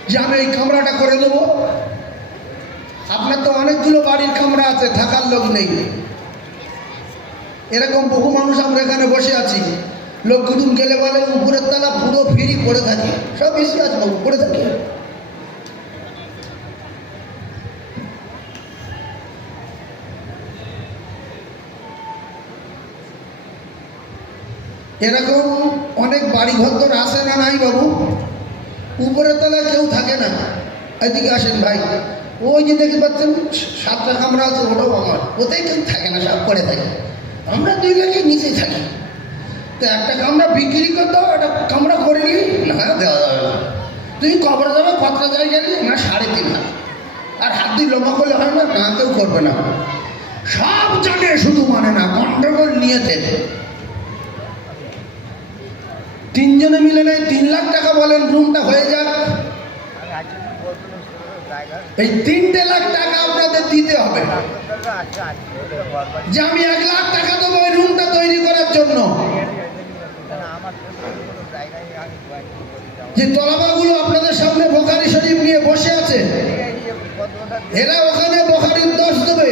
যে আমি এই কামরাটা করে দেবো? আপনার তো অনেকগুলো বাড়ির কামরা আছে, থাকার লোক নেই। এরকম বহু মানুষ আমরা এখানে বসে আছি। লোক কুটুম গেলে বলে উপরের তলা পুরো ফ্রি পড়ে থাকে, সব বেশি আছে বাবু, পড়ে থাকে। এরকম অনেক বাড়ি ঘর তো আসে না নাই বাবু? উপরের তলায় কেউ থাকে না। এদিকে আসেন ভাই, ওই যে দেখতে পাচ্ছেন 7টা কামরা আছে, ওটাও আমার, ওতেই কেউ থাকে না, সব পড়ে থাকে। আমরা 2 লাখের নিচেই থাকি। তো একটা কামরা বিক্রি করে দাও, একটা কামরা করে নিই, না দেওয়া যাবে না। তুমি কবরে যাবে কতটা জায়গা নিয়ে? না 3.5 হাত। আর হাত দিয়ে লম্বা করলে হয় না? না, কেউ করবে না। সব জানে, শুধু মানে না, গন্ডগোল নিয়েতে। 3 জনে মিলে নেয় 3 লাখ টাকা, বলেন রুমটা হয়ে যাক। এই 3 লাখ টাকা আপনাদের দিতে হবে, যে আমি 1 লাখ টাকা দেবো ওই রুমটা তৈরি করার জন্য। যে তলাবাগুলো আপনাদের সামনে বুখারী শরীফ নিয়ে বসে আছে, এরা ওখানে বুখারীর দর্শ দেবে,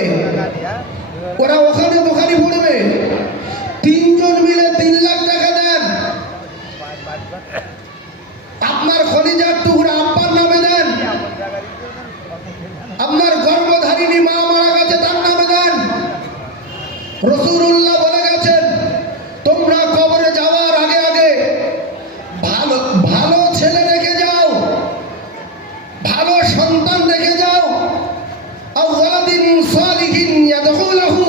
ওরা ওখানে বুখারী পড়বে। 3 জন মিলে 3 লাখ টাকা দেন। আপনার খলিজার টুকরা আব্বার নামে দেন, আপনার গর্ভধারিণী মা মারা গেছে তার নামে দেন। রাসূলুল্লাহ বলে গেছেন, তোমরা কবরে যাওয়ার আগে আগে ভালো ভালো ছেলে রেখে যাও, ভালো সন্তান রেখে যাও। আও ওয়ালাদিন সালিহিন ইয়াদখুলহু,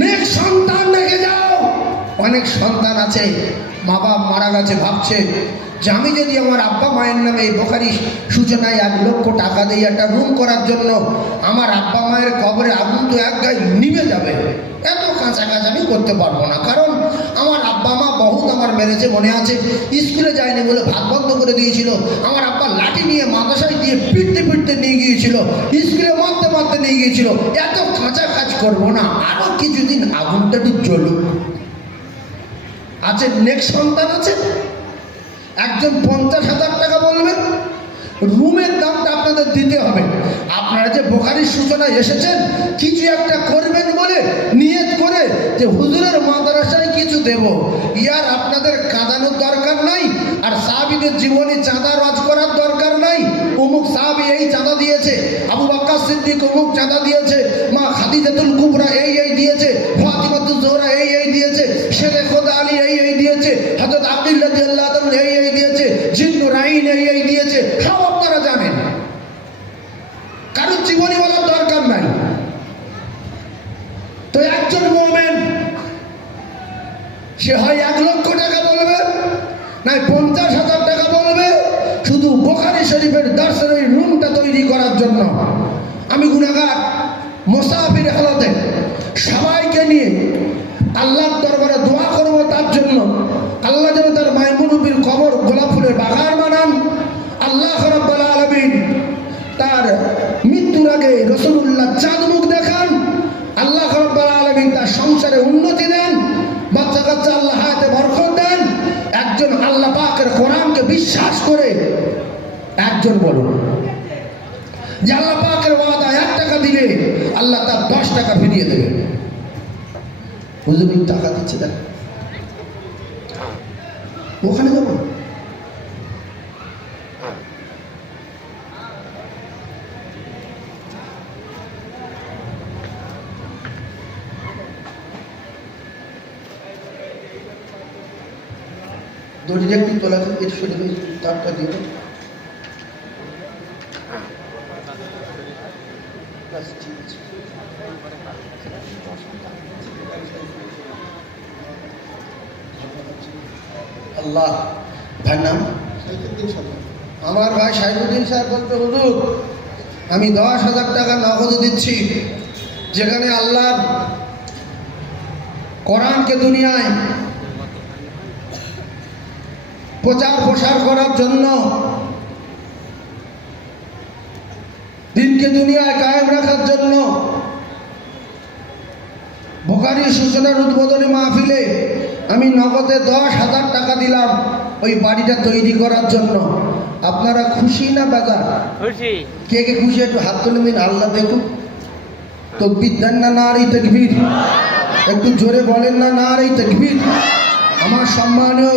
নেক সন্তান রেখে যাও। অনেক সন্তান আছে, মা বাপ মারা গেছে, ভাবছে যে আমি যদি আমার আব্বা মায়ের নামে এই বুখারী সূচনায় 1 লক্ষ টাকা দিই একটা রুম করার জন্য, আমার আব্বা মায়ের কবরে আগুন তো এক গায়ে নিভে যাবে, এত কাছাকাছি আমি করতে পারবো না। কারণ আমার আব্বা মা বহুত আমার মেরেছে, মনে আছে। স্কুলে যায়নি বলে ভাত বন্ধ করে দিয়েছিল, আমার আব্বা লাঠি নিয়ে মাদ্রাসায় দিয়ে পিটতে পিটতে নিয়ে গিয়েছিল, স্কুলে মারতে মারতে নিয়ে গিয়েছিল। এত কাঁচা কাজ করবো না, আরো কিছুদিন আগুনটা একটু জ্বলুক। আছে নেক্সট সন্তান আছে, একজন 50,000 টাকা বলবেন, রুমের দামটা আপনাদের দিতে হবে। আপনারা যে বুখারীর সূচনায় এসেছেন, কিছু একটা করবেন বলে নিয়ত করে যে হুজুরের মাদ্রাসায় কিছু দেব, ইয়ার আপনাদের কাঁদানোর দরকার নাই। আর সাহাবীদের জীবনী চাঁদা রাজ করার দরকার নাই। অমুক সাহাবী এই চাঁদা দিয়েছে, আবু বকর সিদ্দিক অমুক চাঁদা দিয়েছে, মা খাদিজাতুল কুবরা এই দিয়েছে, ফাতিমাতুজ জোহরা এই দিয়েছে, শেরে খোদা আলী এই দিয়েছে, হযরত আকিল রাদিয়াল্লাহু তাআলা এই দিয়েছে, জিন্নুরাইন এই দিয়েছে। সব আপনারা জানেন, কারোর জীবনী বলার দরকার নাই। তো একজন মুমিন সে হয় 1 লক্ষ টাকা বলবে, না 50,000 টাকা বলবে, শুধু বুখারী শরীফের দর্শের ওই রুমটা তৈরি করার জন্য। আমি গুনাহগার মুসাফির হালতে সবাইকে নিয়ে আল্লাহর দরবারে দোয়া করব তার জন্য, আল্লাহ যেন তার মাইমুনুবির কবর গোলাপ ফুলের বাগান বানান। আল্লাহ রাব্বুল আলামিন তার মৃত্যুর আগে রাসূলুল্লাহ চাঁদ মুখ দেখান। আল্লাহ রাব্বুল আলামিন তার সংসারে উন্নতি দেন, বাচ্চা কাচ্চা আল্লাহ হায়াতে বরকত দেন। একজন আল্লাহ পাকের কোরআনকে বিশ্বাস করে একজন বলুন যে আল্লাহ পাকের ওয়াদা 1 টাকা দিলে আল্লাহ তার 10 টাকা ফিরিয়ে দেবে। হুজুর টাকা দিচ্ছে, দেখ ওখানে যাবো। দড়িটা একটু তোলা তো একটু সরে তারটা দিয়ে দাও। ব্যাস, ঠিক আছে। আল্লাহ ভাইয়ের নাম আমার ভাই সাইফুদ্দিন সাহেব বলতে হুজুর আমি 10,000 টাকা নগদ দিচ্ছি, যেখানে আল্লাহর কোরআনকে দুনিয়ায় প্রচার প্রসার করার জন্য, দিনকে দুনিয়ায় কায়েম রাখার জন্য বুখারী সূচনার উদ্বোধনী মাহফিলে আমি নগদে 10,000 টাকা দিলাম ওই বাড়িটা তৈরি করার জন্য। আপনারা খুশি না বেজার? খুশি। কে কে খুশি একটু হাত তুলে দিন, আল্লাহ দেখুন। তকবীর দেন না নারী তাকবীর? একটু জোরে বলেন না নারী তাকবীর? আমার সম্মানীয়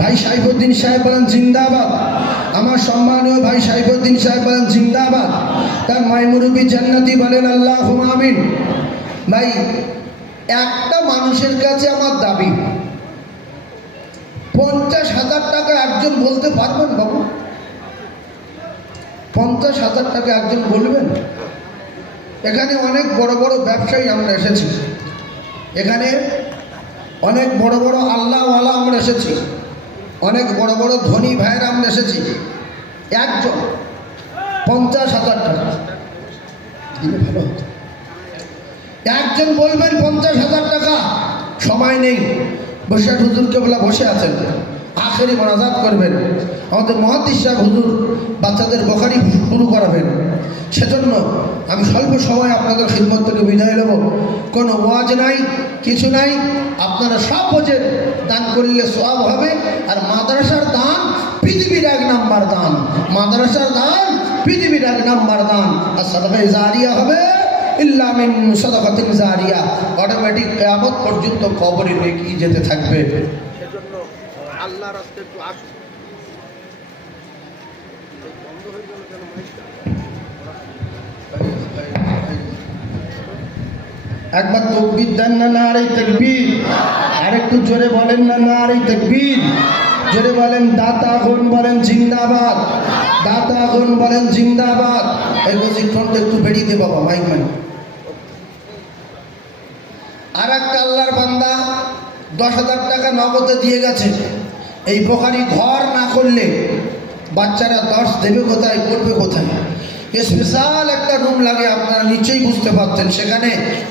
ভাই সাইফুদ্দিন সাহেব বলেন জিন্দাবাদ। আমার সম্মানীয় ভাই সাইফুদ্দিন সাহেব বলেন জিন্দাবাদ। তার মাইমুরুবি জান্নাতি বলেন আল্লাহুম্মা আমিন। ভাই একটা মানুষের কাছে আমার দাবি, 50,000 টাকা একজন বলতে পারবেন বাবু? 50,000 টাকা একজন বলবেন? এখানে অনেক বড় বড় ব্যবসায়ী আমরা এসেছি, এখানে অনেক বড় বড় আল্লাহওয়ালা আমরা এসেছি, অনেক বড় বড় ধনী ভাইয়েরা আমরা এসেছি। একজন 50,000 টাকা দিলে ভালো হতো। একজন বলবেন 50,000 টাকা? সময় নেই, বসে হুজুরকে বলা বসে আছেন, আখেরি মোনাজাত করবেন, আমাদের মুহাদ্দিস সাহেব হুজুর বাচ্চাদের বুখারী শুরু করাবেন। সেজন্য আমি স্বল্প সময় আপনাদের খিদমত থেকে বিদায় নেব। কোনো ওয়াজ নাই, কিছু নাই, আপনারা সব বোঝেন দান করলে সওয়াব হবে। আর মাদ্রাসার দান পৃথিবীর 1 নাম্বার দান, মাদ্রাসার দান পৃথিবীর 1 নাম্বার দান। আর সাদাকায়ে জারিয়া হবে ইল্লা মিন সাদাকাতিন জারিয়া, অটোমেটিক কিয়ামত পর্যন্ত কবরে রেখে যেতে থাকবে। সেজন্য আল্লাহর রাস্তায় একটু আসুন। বন্ধ হয়ে গেল কেন মাইকটা? একবার তাকবীর দেন না নারে তাকবীর? আরেকটু জোরে বলেন না নারে তাকবীর? জোরে বলেন দাতাগণ বলেন জিন্দাবাদ, দাতাগণ বলেন জিন্দাবাদ। এই প্রশিক্ষণটা একটু বেরিয়ে দে বাবা, মাইক ম্যান। আর একটা আল্লাহর বান্দা 10,000 টাকা নগদে দিয়ে গেছে। এই বুখারী ঘর না করলে বাচ্চারা দর্শ দেবে কোথায়, পড়বে কোথায়? স্পেশাল একটা রুম লাগে, আপনারা নিশ্চয়ই বুঝতে পারছেন। সেখানে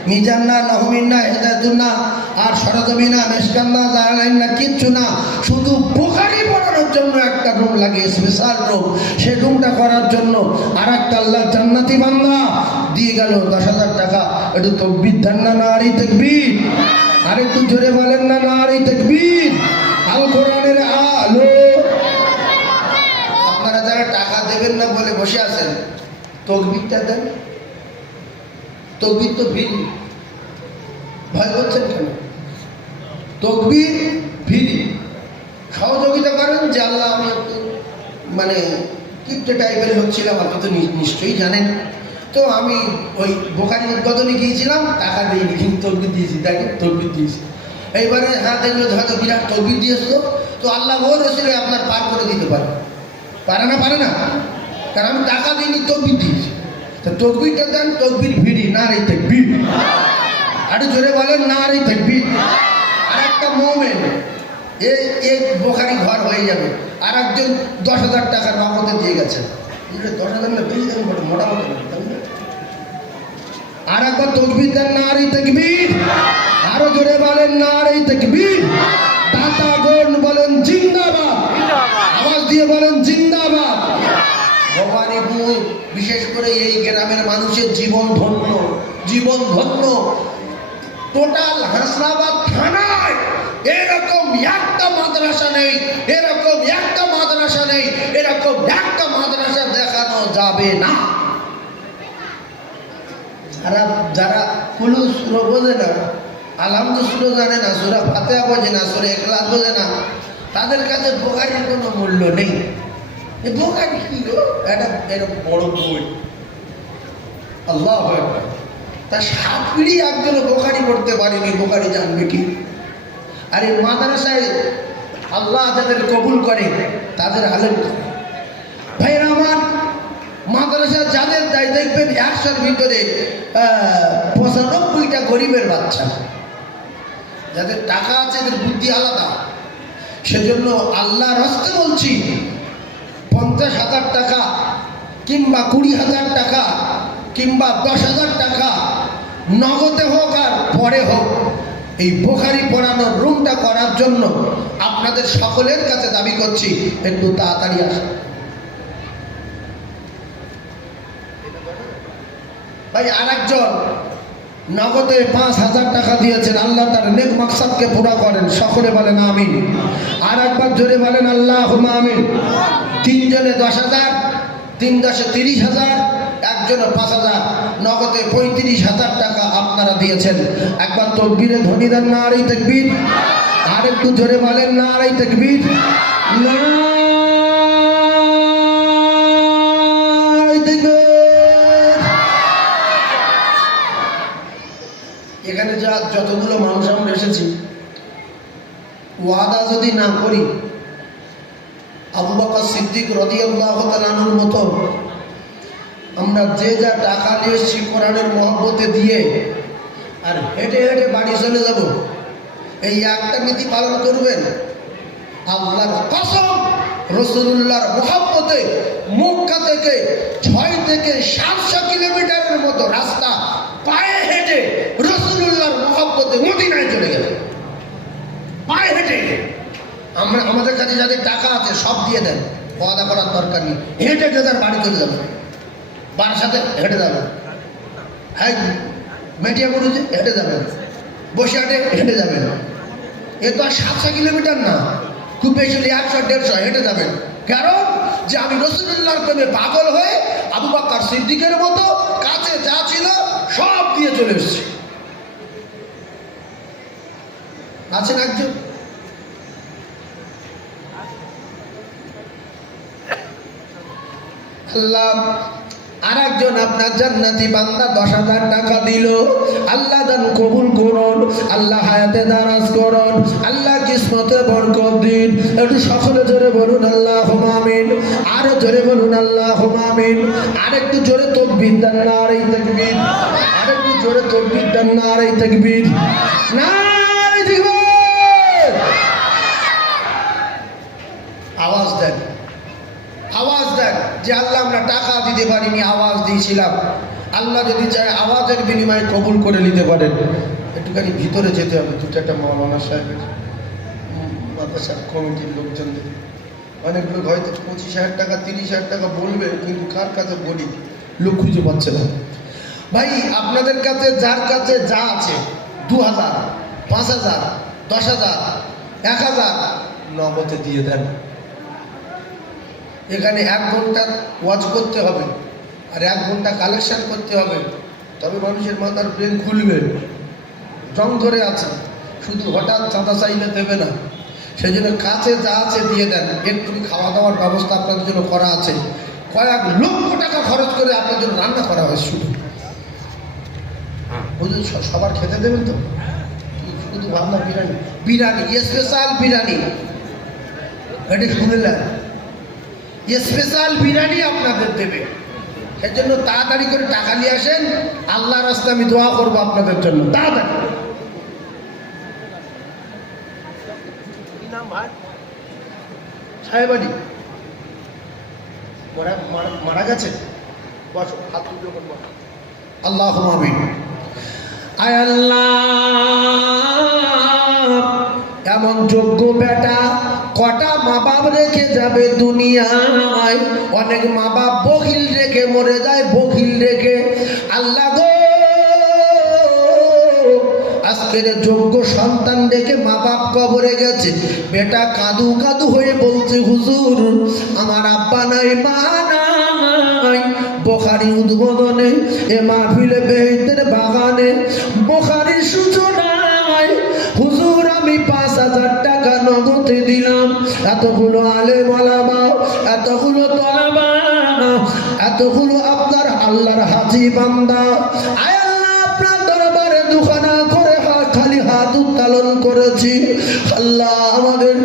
মিজান্না, নহমিন্না, হেদায়তুন্না আর সরজমিনা, মেশকান্না, জালালাইন্না কিচ্ছু না, শুধু বুখারী পড়ানোর জন্য একটা রুম লাগে, স্পেশাল রুম। সেই রুমটা করার জন্য আর একটা আল্লাহ জান্নাতি বান্দা দিয়ে গেল 10,000 টাকা। একটু তাকবীর দেন না নারী তাকবীর? আরেকটু জোরে বলেন না নারী তাকবীর? আল কোরআনের আলো। আপনারা যারা টাকা দেবেন না বলে বসে আছেন, তাকবীরটা দেন। তাকবীর তো ভিড়, ভয় করছেন কেন? তাকবীর ভিড়, সহযোগিতা করেন। যে আল্লাহ আমি একটু মানে কিপটে টাইপের হচ্ছিলাম, আপনি তো নিশ্চয়ই জানেন। তো আমি ওই বুখারী উদ্বোধনে গিয়েছিলাম, টাকা দিইনি, কিন্তু তাকবীর দিয়েছি। দেখেন তাকবীর দিয়েছি। এইবারে হ্যাঁ দেখবে হয়তো বিরাট তাকবীর দিয়েছো, তো আল্লাহ ওর ওসিলায় আপনার পার করে দিতে পারে। পারে না? পারে না? কারণ আমি টাকা দিইনি, তাকবীর দিয়েছি। তো তাকবীরটা দেন, তাকবীর ভিড়ি, নারে তাকবীর। আরে জোরে বলেন নারে তাকবীর। আর একটা মোমেন এই বুখারী ঘর হয়ে যাবে। আর একজন 10,000 টাকা নগদে দিয়ে গেছে। 10,000 না বেশি দেন, মোটামুটি। আর একবার তাকবীর দেন, নারে তাকবীর। আরো জোরে বলেন নারে তাকবীর। দাতাগণ বলেন জিন্দাবাদ, আওয়াজ দিয়ে বলেন জিন্দাবাদ। ভবানীপুর বিশেষ করে এই গ্রামের মানুষের জীবন ধন্য, জীবন ধন্য। টোটাল হাসনাবাদ থানায় এরকম একটা মাদ্রাসা নেই, এরকম একটা মাদ্রাসা নেই, এরকম একটা মাদ্রাসা দেখানো যাবে না। যারা কুলু সূরা বোঝে না, আলহামদু সূরা জানে না, সূরা ফাতিহা বোঝে না, সূরা ইখলাস বোঝে না, তাদের কাছে বুখারীর কোনো মূল্য নেই। এই বুখারী কি গো? এটা এরকম বড় বই, আল্লাহু আকবার। তা 7 পিঢ়ি একজনও বুখারী পড়তে পারেনি, বুখারী জানবে কি? আর এই মাদ্রাসায় আল্লাহ যাদের কবুল করে তাদের আলেম করে। ভাইরা আমার, মাদ্রাসা যাদের দেয় দেখবেন 100-র ভিতরে 95টা গরিবের বাচ্চা। যাদের টাকা আছে এদের বুদ্ধি আলাদা। সেজন্য আল্লাহ রাস্তে বলছি, 50,000 টাকা কিংবা 20,000 টাকা কিংবা 10,000 টাকা নগদে হোক আর পরে হোক, এই বুখারী পড়ানোর রুমটা করার জন্য আপনাদের সকলের কাছে দাবি করছি, একটু তাড়াতাড়ি আসুন। ভাই আরেকজন নগদে 5,000 টাকা দিয়েছেন, আল্লাহ তার নেক মাকসাদকে পুরা করেন, সকলে বলেন আমিন। আর একবার জোরে বলেন আল্লাহুম্মা আমিন। 3 জনে 10,000, 3 10 30,000, একজনে 5,000, নগদে 35,000 টাকা আপনারা দিয়েছেন। একবার তাকবীরে ধ্বনি দেন, নারে তাকবীর। আর একটু জোরে বলেন নারে তাকবীর। নারে তাকবীর। এখানে যতগুলো মানুষ আমরা এসেছি, ওয়াদা যদি না করি, আবু বকর সিদ্দিক রাদিয়াল্লাহু তাআলা আনহুর মতো আমরা যে যা টাকা নিয়ে এসেছি কোরআনের মহব্বতে দিয়ে আর হেঁটে হেঁটে বাড়ি চলে যাব, এই একটা নীতি পালন করবেন, আল্লাহর কসম রাসূলুল্লাহর মহব্বতে মক্কা থেকে 6 থেকে 700 কিলোমিটারের মতো রাস্তা পায়ে হেঁটে রাসূলুল্লাহর মহব্বতে মদিনায় চলে গেলেন, পায়ে হেঁটে। আমাদের কাছে যাদের টাকা আছে সব দিয়ে দেন, ওয়াদা করার দরকার নেই, হেঁটে যাদের বাড়ি চলে যাবেন, বাড়ির সাথে হেঁটে যাবেন। হ্যাঁ, মেটিয়া মরুজে হেঁটে যাবেন, বসিরহাটে হেঁটে যাবেন। এ তো আর 700 কিলোমিটার না, খুব বেশি 100-150 হেঁটে যাবেন। কারণ যে আমি রাসূলুল্লাহর প্রেমে পাগল হয়ে আবু বকর সিদ্দিকের মতো কাছে যা ছিল সব দিয়ে চলে এসেছি। আছেন একজন? আল্লাহ আর একজন আপনার জান্নাতি বান্দা 10,000 টাকা দিল, আল্লাহ দান কবুল করুন, আল্লাহ হায়াতে দারাজ করুন, আল্লাহ কিসমতে বরকত দিন। একটু সকলে জোরে বলুন আল্লাহুম্মা আমিন। আরো জোরে বলুন আল্লাহুম্মা আমিন। আরেকটু জোরে তাকবীর দেন, নারে তাকবীর। আরেকটু জোরে তাকবীর দেন, নারে তাকবীর, নারে তাকবীর। আওয়াজ দেন, আওয়াজ দেন যে আল্লাহ আমরা টাকা দিতে পারিনি, আওয়াজ দিয়েছিলাম। আল্লাহ যদি চায় আওয়াজের বিনিময়ে কবুল করে নিতে পারেন। একটুখানি ভিতরে যেতে হবে, 2-4টা মাওলানা সাহেবের মাদ্রাসার কমিটির লোকজনদের। অনেক লোক হয়তো 25,000 টাকা 30,000 টাকা বলবে, কিন্তু কার কাছে বলি লোক খুঁজে পাচ্ছে না। ভাই আপনাদের কাছে যার কাছে যা আছে, 2,000, 5,000, 10,000, 1,000 নগদে দিয়ে দেন। এখানে 1 ঘন্টা ওয়াজ করতে হবে আর 1 ঘন্টা কালেকশন করতে হবে, তবে মানুষের মাথার ব্রেন খুলবে। জং ধরে আছে, শুধু হঠাৎ চাঁদা চাইলে দেবে না। সেই জন্য কাছে যা আছে দিয়ে দেন। একটু খাওয়া দাওয়ার ব্যবস্থা আপনাদের জন্য করা আছে, কয়েক লক্ষ টাকা খরচ করে আপনার জন্য রান্না করা হয়। শুধু বুঝলেন, সবার খেতে দেবেন তো, শুধু ভাবনা বিরিয়ানি, বিরিয়ানি স্পেশাল বিরিয়ানি, এটা শুনলেন, স্পেশাল বিরিয়ানি আপনাদের দেবে। এর জন্য তাড়াতাড়ি করে টাকা নিয়ে আসেন, আল্লাহর রাস্তায় আমি দোয়া করবো আপনাদের জন্য। তাড়াতাড়ি সাহেবানি মারা গেছে, বসো, হাত তুলে বসো। আল্লাহুম্মা আমিন। আয় আল্লাহ, এমন যোগ্য বেটা কটা মা বাপ রেখে যাবে দুনিয়ায়। অনেক মা বাপ বখিল রেখে মরে যায়, বখিল রেখে। আল্লাহ গো, আজকের যোগ্য সন্তান রেখে মা বাপ কবরে গেছে, বেটা কাঁদু কাঁদু হয়ে বলছে, হুজুর আমার আব্বা নাই, মা নাই। বুখারী উদ্বোধনে এ মাহফিলে বেহেশতের বাগানে বুখারীর সূচনায় হুজুর আমি 5,000 টাকা নগদে দিলাম। এতগুলো আলেম ওলামা, এতগুলো তলাবা, এতগুলো আপনার আল্লাহর হাজি বান্দা, আয় আল্লাহ আপনার দরবারে দুখানা করে হাত খালি হাত উত্তোলন করেছি। আল্লাহ আমাদের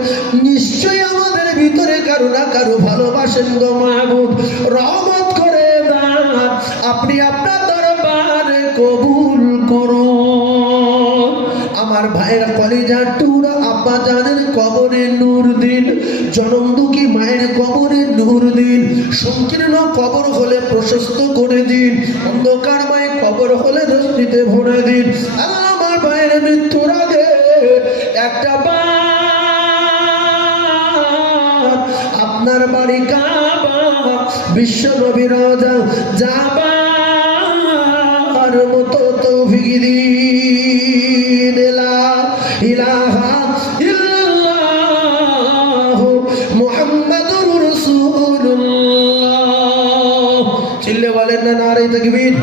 নিশ্চয়ই আমাদের ভিতরে কারো না কারো ভালোবাসেন গো মাহবুব, রহমত করে দান, আপনি আপনার দরবারে কবুল করুন। আমার ভাইয়ের কলিজার টুকরা আব্বা জানের কবরে নূর দিন, জনম দুঃখী মায়ের কবরে নূর দিন, সংকীর্ণ কবর হলে প্রশস্ত করে দিন, অন্ধকার মায়ের কবর হলে রশ্মিতে ভরে দিন। আল্লাহ আমার ভাইয়ের মৃত্যুর আগে একটা আপনার বাড়ি কাবা, বিশ্ব নবী রাজা যাবার মতো তৌফিক দিন। লা ইলাহা ইল্লাল্লাহ মুহাম্মাদুর রাসূলুল্লাহ। চিল্লে বলেন না নারে তাকবীর,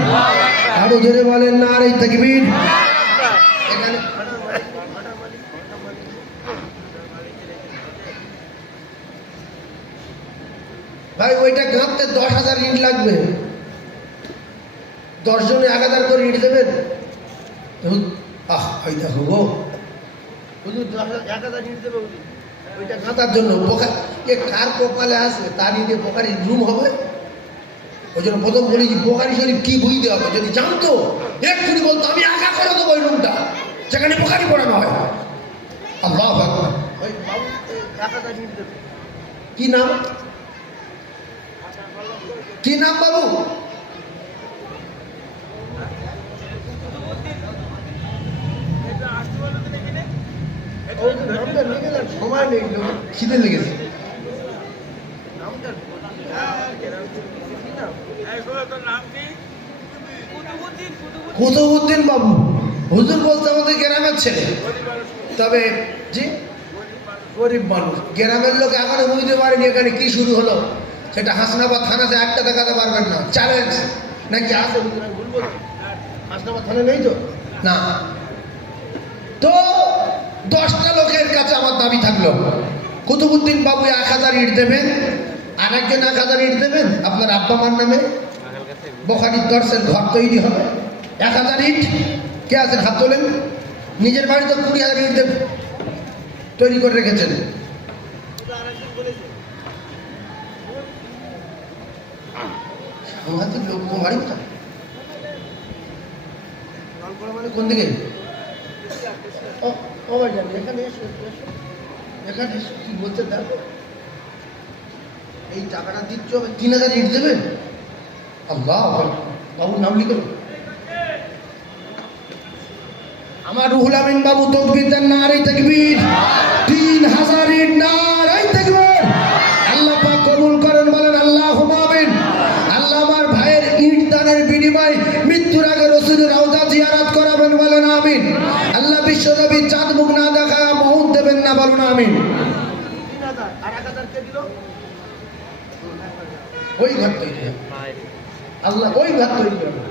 আরো জোরে বলেন নারে তাকবীর। ভাই ওইটা গাঁথতে 10,000 ইট লাগবে, 10 জনে 1,000 করে ইট দেবেন। ওই দেখো গো, 1,000 ইট দেবে ওইটা গাঁথার জন্য। কার কপালে আসবে তার ইটে বোখারি রুম হবে। ওই জন্য প্রথম বলেছি বোখারি শরীফ কি বুঝতে হবে, যদি জানতো এক্ষুনি বলতো আমি একা করে দেবো ওই রুমটা যেখানে বোখারি পড়ানো হয়। আল্লাহু আকবার। ওই বাবু 1,000 ইট দেবে। কি নাম, কি নাম বাবু? সময় নেই, খিদে লেগেছে। কুতুবউদ্দিন বাবু, হুজুর বলতে আমাদের গ্রামের ছেলে, তবে জি গরিব মানুষ, গ্রামের লোক এখনো বুঝতে পারেনি এখানে কি শুরু হলো। সেটা হাসনাবাদ থানাতে একটা দেখাতে পারবেন না, চ্যালেঞ্জ। নাকি আছে ভুলবো, হাসনাবাদ থানা নেই তো না। তো 10টা লোকের কাছে আমার দাবি থাকলো, কুতুবউদ্দিন বাবু 1,000 ইট দেবেন, আর একজন 1,000 ইট দেবেন আপনার আব্বা মার নামে, বোখারির দর্শের ঘর তৈরি হবে। 1,000 ইট কে আছেন হাত তোলেন। নিজের বাড়িতে 20,000 ইট তৈরি করে রেখেছেন। সাংঘাতিক লোক, বাড়ি কোথায়? মানে কোন দিকে? এখানে এসো, এখানে এসো, কি বলছে দেখো। এই টাকাটা দিচ্ছ, 3,000 ইট দেবেন। আল্লাহ, বাবুর নাম লিখো। আমার রুহুল আমিন বাবু তকবীর দেন, নারে তাকবীর। 3,000 ইট, নারে তাকবীর। আল্লাহ পাক কবুল করেন, বলেন আল্লাহুম্মা আমিন। আল্লাহ আমার ভাইয়ের ইট দানের বিনিময়ে মৃত্যুর আগে রাসূলের রওজা জিয়ারত করাবেন, বলেন আমিন। আল্লাহ বিশ্বনবীর চাঁদ মুখ না দেখায় মউত দেবেন না, বলুন আমিন। 3,000 আর 1,000 কে দিল? ওই ঘর তৈরি, আল্লাহ ওই ঘর তৈরি করবে।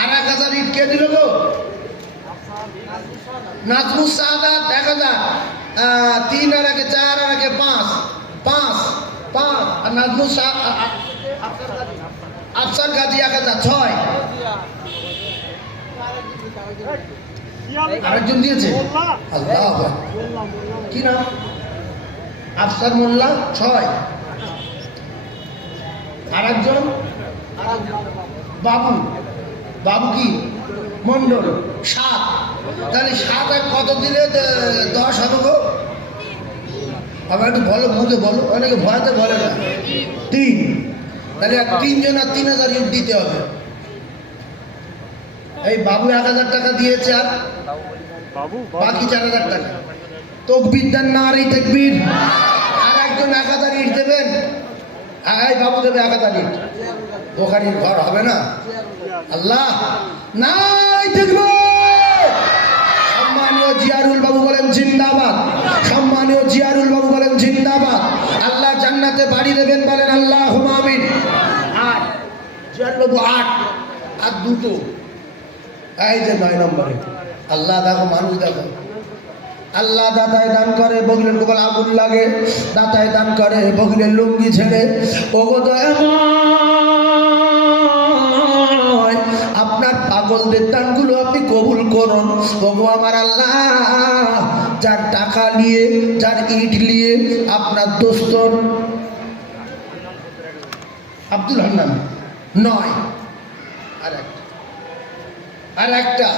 আর 1,000 ইট কে দিল গো? নাজমুস সাদাত 1,000, 3 আর 1 4 আর 1 5, 5 5 আর নাজমুস আফসার গাজী 1,000, 6। আরেকজন দিয়েছে, আল্লাহ কি নাম? আফসার মোল্লা 6। আরেকজন বাবু, বাবু কি মন্ডল 7। তাহলে 7 আর কত দিলে 10 হবে গো? আবার একটু বলো, মুখে বলো, অনেকে ভয়তে বলে না। 3, তাহলে 3 জন আর 3,000 ইট দিতে হবে। এই বাবু 1,000 টাকা দিয়েছে, আর বাকি 4,000 টাকা। তকবীর দেন, নারে তাকবীর। আর একজন 1,000 ইট দেবেন, এই বাবু দেবে 1,000 ইট। বোখারির ঘর হবে না। আল্লাহ, নারে তাকবীর। সম্মানীয় জিয়ারুল বাবু বলেন জিন্দাবাদ, সম্মানীয় জিয়ারুল বাবু বলেন জিন্দাবাদ। আল্লাহ জান্নাতে বাড়ি দেবেন, বলেন আল্লাহুম্মা আমিন। 8 জিয়ারুল বাবু 8 আর 2। এই যে 9 নম্বরে। আল্লাহ দেখো, মানুষ দেখো। আল্লাহ দাতায় দান করে, বগলের গোপাল আগুন লাগে, দাতায় দান করে বগলের লুঙ্গি ছেড়ে। ওগো দয়াময়, আপনার পাগলদের দানগুলো আপনি কবুল করুন। ওগো আমার আল্লাহ, যার টাকা নিয়ে, যার ইট নিয়ে আপনার দোস্তর আব্দুল হান্নান নয়, আর একটা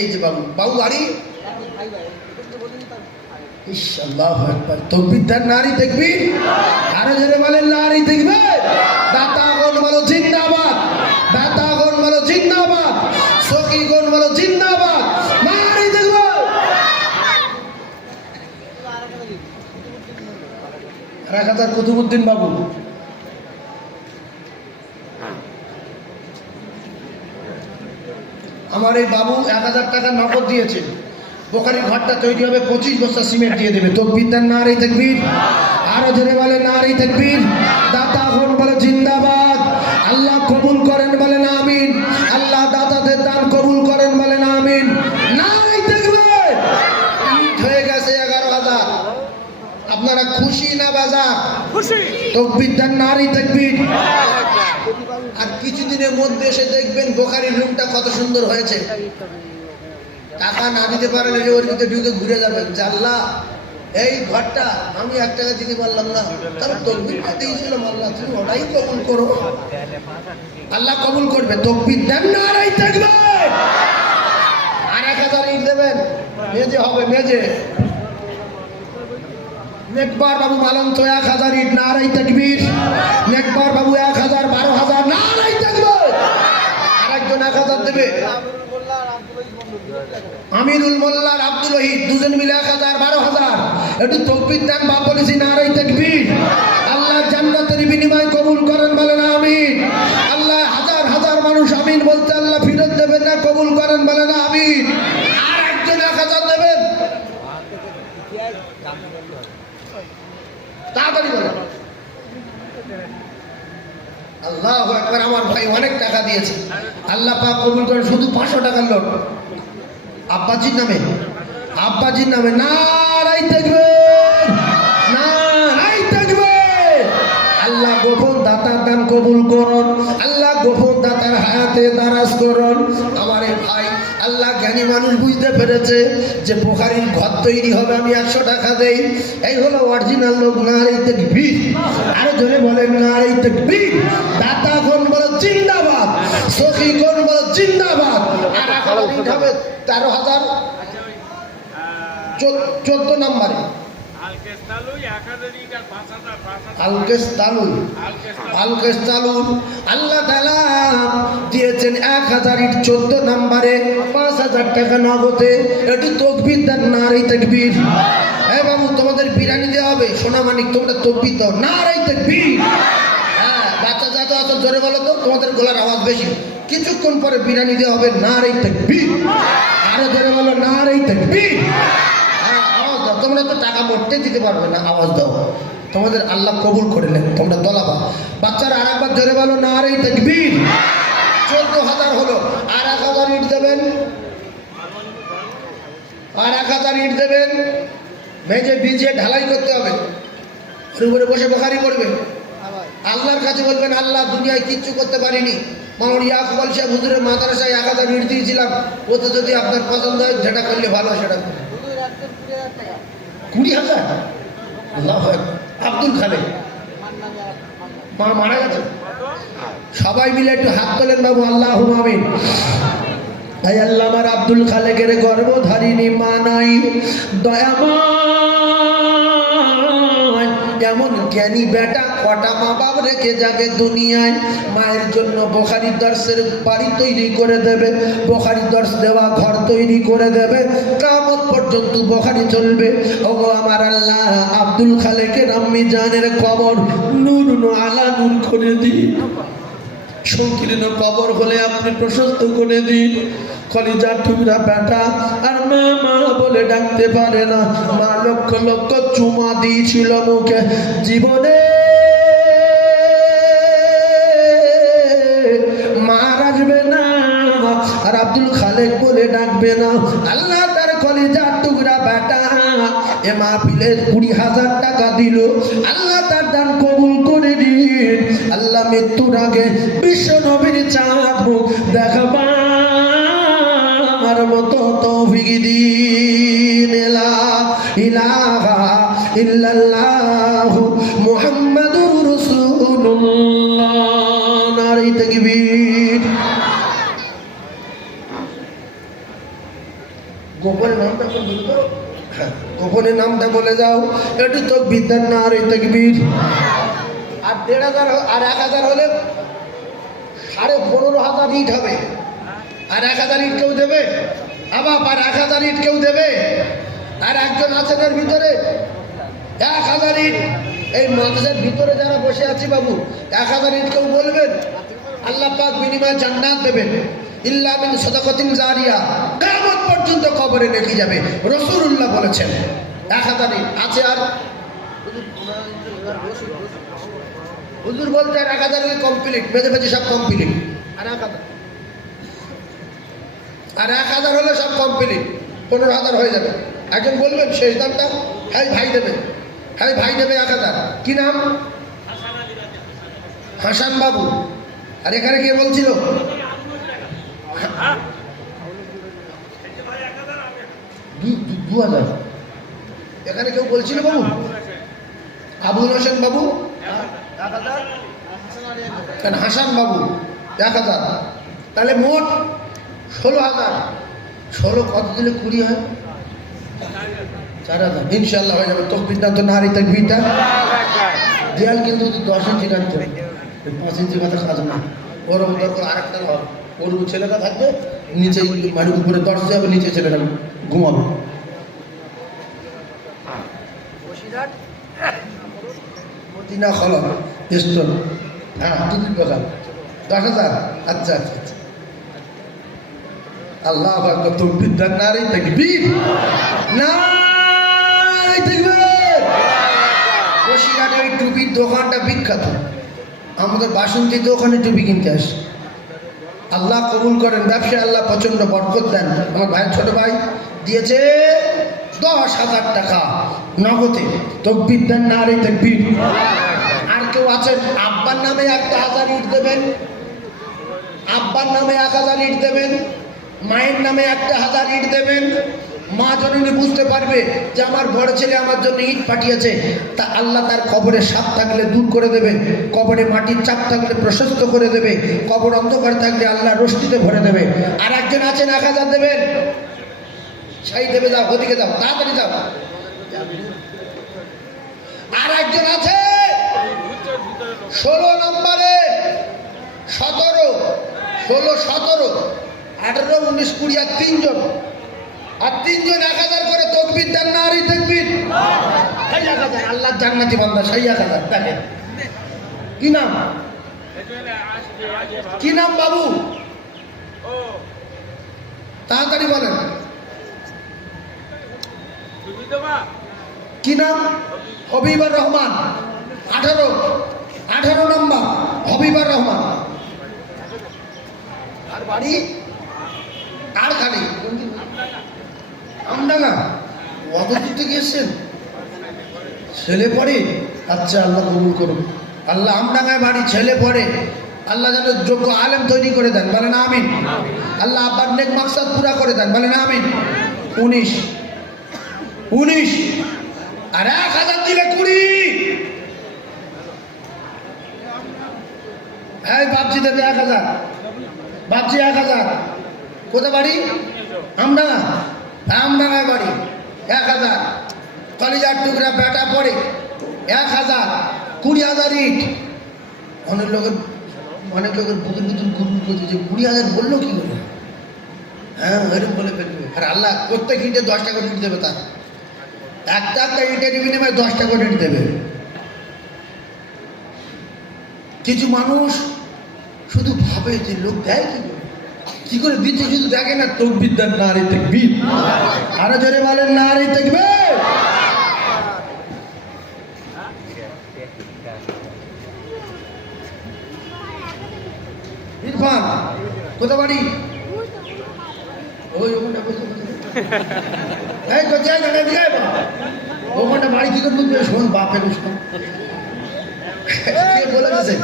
এই যে বাবু বাড়ি আল্লাহু আকবার। তাকবীর দেন, নারী তাকবীর, আরো জোরে বলেন নারী তাকবীর। দাতাগণ বলো জিন্দাবাদ, দাতাগণ বলো জিন্দাবাদ, সখীগণ বলো জিন্দাবাদ, নারী তাকবীর। আর 1000 কুতুবউদ্দিন বাবু, আমার এই বাবু 1000 টাকা নগদ দিয়েছে। বোখারির ঘরটা তৈরি হবে, 25 বস্তা সিমেন্ট দিয়ে দেবে। তাকবীর দেন, নারী তাকবীর, আরো জোরে বলে নারী তাকবীর। দাতাগণ বলে জিন্দাবাদ। আল্লাহ কবুল করেন বলেন আমিন। আল্লাহ দাতাদের দান কবুল করেন বলেন আমিন। নারী তাকবীর। ঈদ হয়ে গেছে 11,000। আপনারা খুশি না বাজার? খুশি। তাকবীর দেন, নারী তাকবীর। আর কিছুদিনের মধ্যে এসে দেখবেন বোখারির রুমটা কত সুন্দর হয়েছে। টাকা না দিতে পারলে ওর ভিতরে ঢুকে ঘুরে যাবেন, আল্লাহ এই ঘরটা আমি 1 টাকা দিতে পারলাম না, তার তাকবীরটা দিয়েছিলাম, আল্লাহ তুমি ওটাই কবুল করো। আল্লাহ কবুল করবে। তাকবীর দেন, নারী তাকবীর। আর 1000 ইট দেবেন, মেজে হবে, মেজে। নেকবার বাবু মালম তো 1000 ইট, নারী তাকবীর। নেকবার বাবু 1000, 12,000, নারী তাকবীর। আরেকজন 1000 দেবে, আমিরুল মোল্লার আব্দুল ওহিদ, দুজন মিলে 1000, 12,000। একটু তাকবীর দেন, বাপ বলেছি নারী তাকবীর। আল্লাহ জান্নাতের বিনিময় কবুল করেন বলেন আমিন। আল্লাহ হাজার হাজার মানুষ আমিন বলতে আল্লাহ ফিরত দেবেন না, কবুল করেন বলেন আমিন। আর একজন 1000 দেবেন, তাড়াতাড়ি বলেন। আল্লাহু আকবার। আমার ভাই অনেক টাকা দিয়েছে, আল্লাহ পাক কবুল করেন। শুধু 500 টাকার লোট আব্বাজির নামে, আব্বাজির নামে। নারী তাকবীর, নারী তাকবীর। আল্লাহ গোপন দাতার দান কবুল করুন। আল্লাহ গোপন দাতার হায়াতে দারাজ করুন। আমার এই ভাই আল্লাহ জ্ঞানী মানুষ বুঝতে পেরেছে যে বোখারির ঘর তৈরি হবে, আমি 100 টাকা দেই। এই হলো অরিজিনাল লোক। নারী তাকবীর, আরো জোরে বলেন নারী তাকবীর। দাতাগণ বলো জিন্দাবাদ, সখীগণ বলো জিন্দাবাদ। আর 1000 হবে 13,000, 14 নম্বরে আলকেস তালুল। আল্লাহ তাআলা দিয়েছেন 1000 ইট, 14 নম্বরে 5000 টাকা নগদে। একটু তাকবীর দেন, নারী তাকবীর। এই বাবু তোমাদের বিরিয়ানি দেওয়া হবে, সোনামানিক, তোমরা তাকবীর দাও, নারী তাকবীর। হ্যাঁ, বাচ্চা যাতে অত জোরে বলো তো, তোমাদের গলার আওয়াজ বেশি। কিছুক্ষণ পরে বিরিয়ানি দেওয়া হবে, নারী তাকবীর। আরো জোরে বলো, নারী তাকবীর। আওয়াজ দাও, তোমরা তো টাকা মোটে দিতে পারবে না, আওয়াজ দাও, তোমাদের আল্লাহ কবুল করে নেন, তোমরা দলাবা। বাচ্চারা আর একবার জোরে বলো, নারী তাকবীর। 14,000 হলো। আর 1000 ইট দেবেন, আর 1000 ইট দেবেন। মেঝে ভিজিয়ে ঢালাই করতে হবে, ওর উপরে বসে বোখারি করবে। আল্লাহর কাছে বলবেন, আল্লাহ দুনিয়ায় কিচ্ছু করতে পারিনি, মাওলানা ইয়াকুব আলী সাহেব হুজুরের মাদ্রাসায় 1000 ইট দিয়েছিলাম, ওতে যদি আপনার পছন্দ হয় যেটা করলে ভালো সেটা 20,000। আল্লাহু আকবার। আব্দুল খালেক মা মারা গেছে, সবাই মিলে একটু হাত তোলেন বাবু, আল্লাহুম্মা আমিন। আয় আল্লাহ, আমার আব্দুল খালেকের গর্ভধারিণী মা নাই, দয়াময় এমন জ্ঞানী বেটা কটা মা বাপ রেখে যাবে দুনিয়ায়। মায়ের জন্য বোখারির দর্শের বাড়ি তৈরি করে দেবে, বোখারির দর্শ দেওয়া ঘর তৈরি করে দেবে, কিয়ামত পর্যন্ত বোখারি চলবে। ওগো আমার আল্লাহ, আব্দুল খালেকের আম্মি জানের কবর নূর আলা নূর করে দিন, সংকীর্ণ কবর হলে আপনি প্রশস্ত করে দিন। কলিজার টুকরা বেটা আর মা মা বলে ডাকতে পারে না, মা লক্ষ লক্ষ চুমা দিয়েছিল মুখে, জীবনে মা আসবে না আর আব্দুল খালেক বলে ডাকবে না। আল্লাহ তার কলিজার টুকরা বেটা এ মাহফিলের 20,000 টাকা দিল, আল্লাহ তার দান কবুল করে দিন। আল্লাহ মৃত্যুর আগে বিশ্ব নবীর চাঁদ মুখ দেখাবার মতো তৌফিক দিন। লা ইলাহা ইল্লাল্লাহু মুহাম্মাদুর রাসূলুল্লাহ। নারে তাকবীর। গোপনের নামটা বলে তো, গোপনের নামটা বলে যাও, একটু তো বিদ্যার না। আর তাকবীর। আর 1,500 আর 1,000 হলে 15,500 ইট হবে। আর 1,000 ইট কেউ দেবে? আবার 1,000 ইট কেউ দেবে? আর একজন আছেন এর ভিতরে 1,000 ইট, এই মাদ্রাসার ভিতরে যারা বসে আছি বাবু, 1,000 ইট কেউ বলবেন? আল্লাহ পাক বিনিময়ে জান্নাত দেবেন। ইল্লা মিন সাদাকাতিন জারিয়া, কিয়ামত পর্যন্ত কবরে রেখে যাবে, রাসূলুল্লাহ বলেছেন। 1,000 ইট আছে। আর হুজুর বলতে 1,000 ইট কমপ্লিট, বেঁধে বেঁধে সব কমপ্লিট। আর 1,000 হলে সব কমপ্লিট, 15,000 হয়ে যাবে। একজন বলবেন শেষ দামটা? হ্যাঁ ভাই দেবে, হ্যাঁ ভাই দেবে 1,000। কি নাম? হাসান বাবু। আর এখানে কে বলছিল? 2,000। এখানে কেউ বলছিল বাবু? আবুল হোসেন বাবু 1,000, হাসান বাবু 1,000, তাহলে মোট 16,000। 16 কত দিলে 20 হয়? 4,000 ইনশাল্লাহ হয়ে যাবে। তকবীর দান তো নারী তাকবীরটা। দেয়াল কিন্তু 10 ইঞ্চি কাটতে হবে, 5 ইঞ্চি কথা কাজ না। ওর দরকার আরেকটা হবে, ওর ছেলেটা থাকবে নিচে, মানে উপরে দরজা যাবে, নিচে ছেলেটা ঘুমাবে। মদিনা খোলা স্টোর, হ্যাঁ দুদিন কথা 10,000। আচ্ছা আচ্ছা আচ্ছা। আল্লাহ আকবার। তকবীর দান নারী তাকবীর, নারী তাকবীর। বসিরহাটে ওই টুপির দোকানটা বিখ্যাত, আমাদের বাসন্তীতে ওখানে টুপি কিনতে আসে। আল্লাহ কবুল করেন, ব্যবসায় আল্লাহ প্রচন্ড বরকত দেন। আমার ভাইয়ের ছোট ভাই দিয়েছে 10,000 টাকা নগদে। তকবীর দেন নারী তাকবীর। আর কেউ আছেন আব্বার নামে 1,000 ইট দেবেন? আব্বার নামে 1,000 ইট দেবেন, মায়ের নামে 1,000 ইট দেবেন। মা জননী বুঝতে পারবে যে আমার বড় ছেলে আমার জন্য ইট পাঠিয়েছে, তা আল্লাহ তার কবরে সাপ থাকলে দূর করে দেবে, কবরে মাটির চাপ থাকলে প্রশস্ত করে দেবে, কবর অন্ধকার থাকলে আল্লাহ রোশনিতে ভরে দেবে। আর একজন আছেন 1,000 দেবেন, সেই দেবে, যাও ওদিকে যাও, তাড়াতাড়ি যাও। আর একজন আছে 16 নম্বরে, 17, 16, 17, 18, 19, 20 আর 3 জন। আর 3 জন 1,000 করে। তকবীর দেন নারী তাকবীর। সেই 1,000 আল্লাহর জান্নাতি বান্দা, সেই 1,000। দেখেন কি নাম? কি নাম বাবু? তাড়াতাড়ি বলেন। কি নাম? হবিবুর রহমান। 18 নম্বর হবিবুর রহমান। আর বাড়ি আর খালি আমডাঙ্গা। অত দূর থেকে এসছেন? ছেলে পড়ে? আচ্ছা আল্লাহ কবুল করুন। আল্লাহ আমডাঙ্গায় বাড়ি, ছেলে পড়ে, আল্লাহ যেন যোগ্য আলেম তৈরি করে দেন, বলেন আমিন। আল্লাহ আব্বার নেক মাকসাদ পুরা করে দেন, বলেন আমিন। 19 আর 1,000 দিলে 20। এই বাপজি দেবে 1,000, বাপজি 1,000। কোথায় বাড়ি? আমডাঙ্গা। আমডাঙ্গায় বাড়ি, 1,000। কলিজার টুকরা বেটা পড়ে 1,000। 20,000 ইট। অনেক লোকের বুকের ভিতর ঘুরঘুর করছে যে 20,000 বললো কি করে? হ্যাঁ ওইরকম বলে ফেলবে। আর আল্লাহ প্রত্যেক ইটে 10 টাকা ইট দেবে, তার একটা ইটের বিনিময়ে 10 টাকা ইট দেবে। কিছু মানুষ শুধু ভাবে যে লোক দেয় কি করে দিচ্ছে, শুধু দেখে না। তকবীর দেন নারী তাকবীর। আরো জোরে বলেন নারী তাকবীর। ইরফান কোথা বাড়ি? ওই ওখানে এই তো যাই না দিকে ওখানে বাড়ি কি করে বুঝবে শোন বাপের শোন কে বলেছে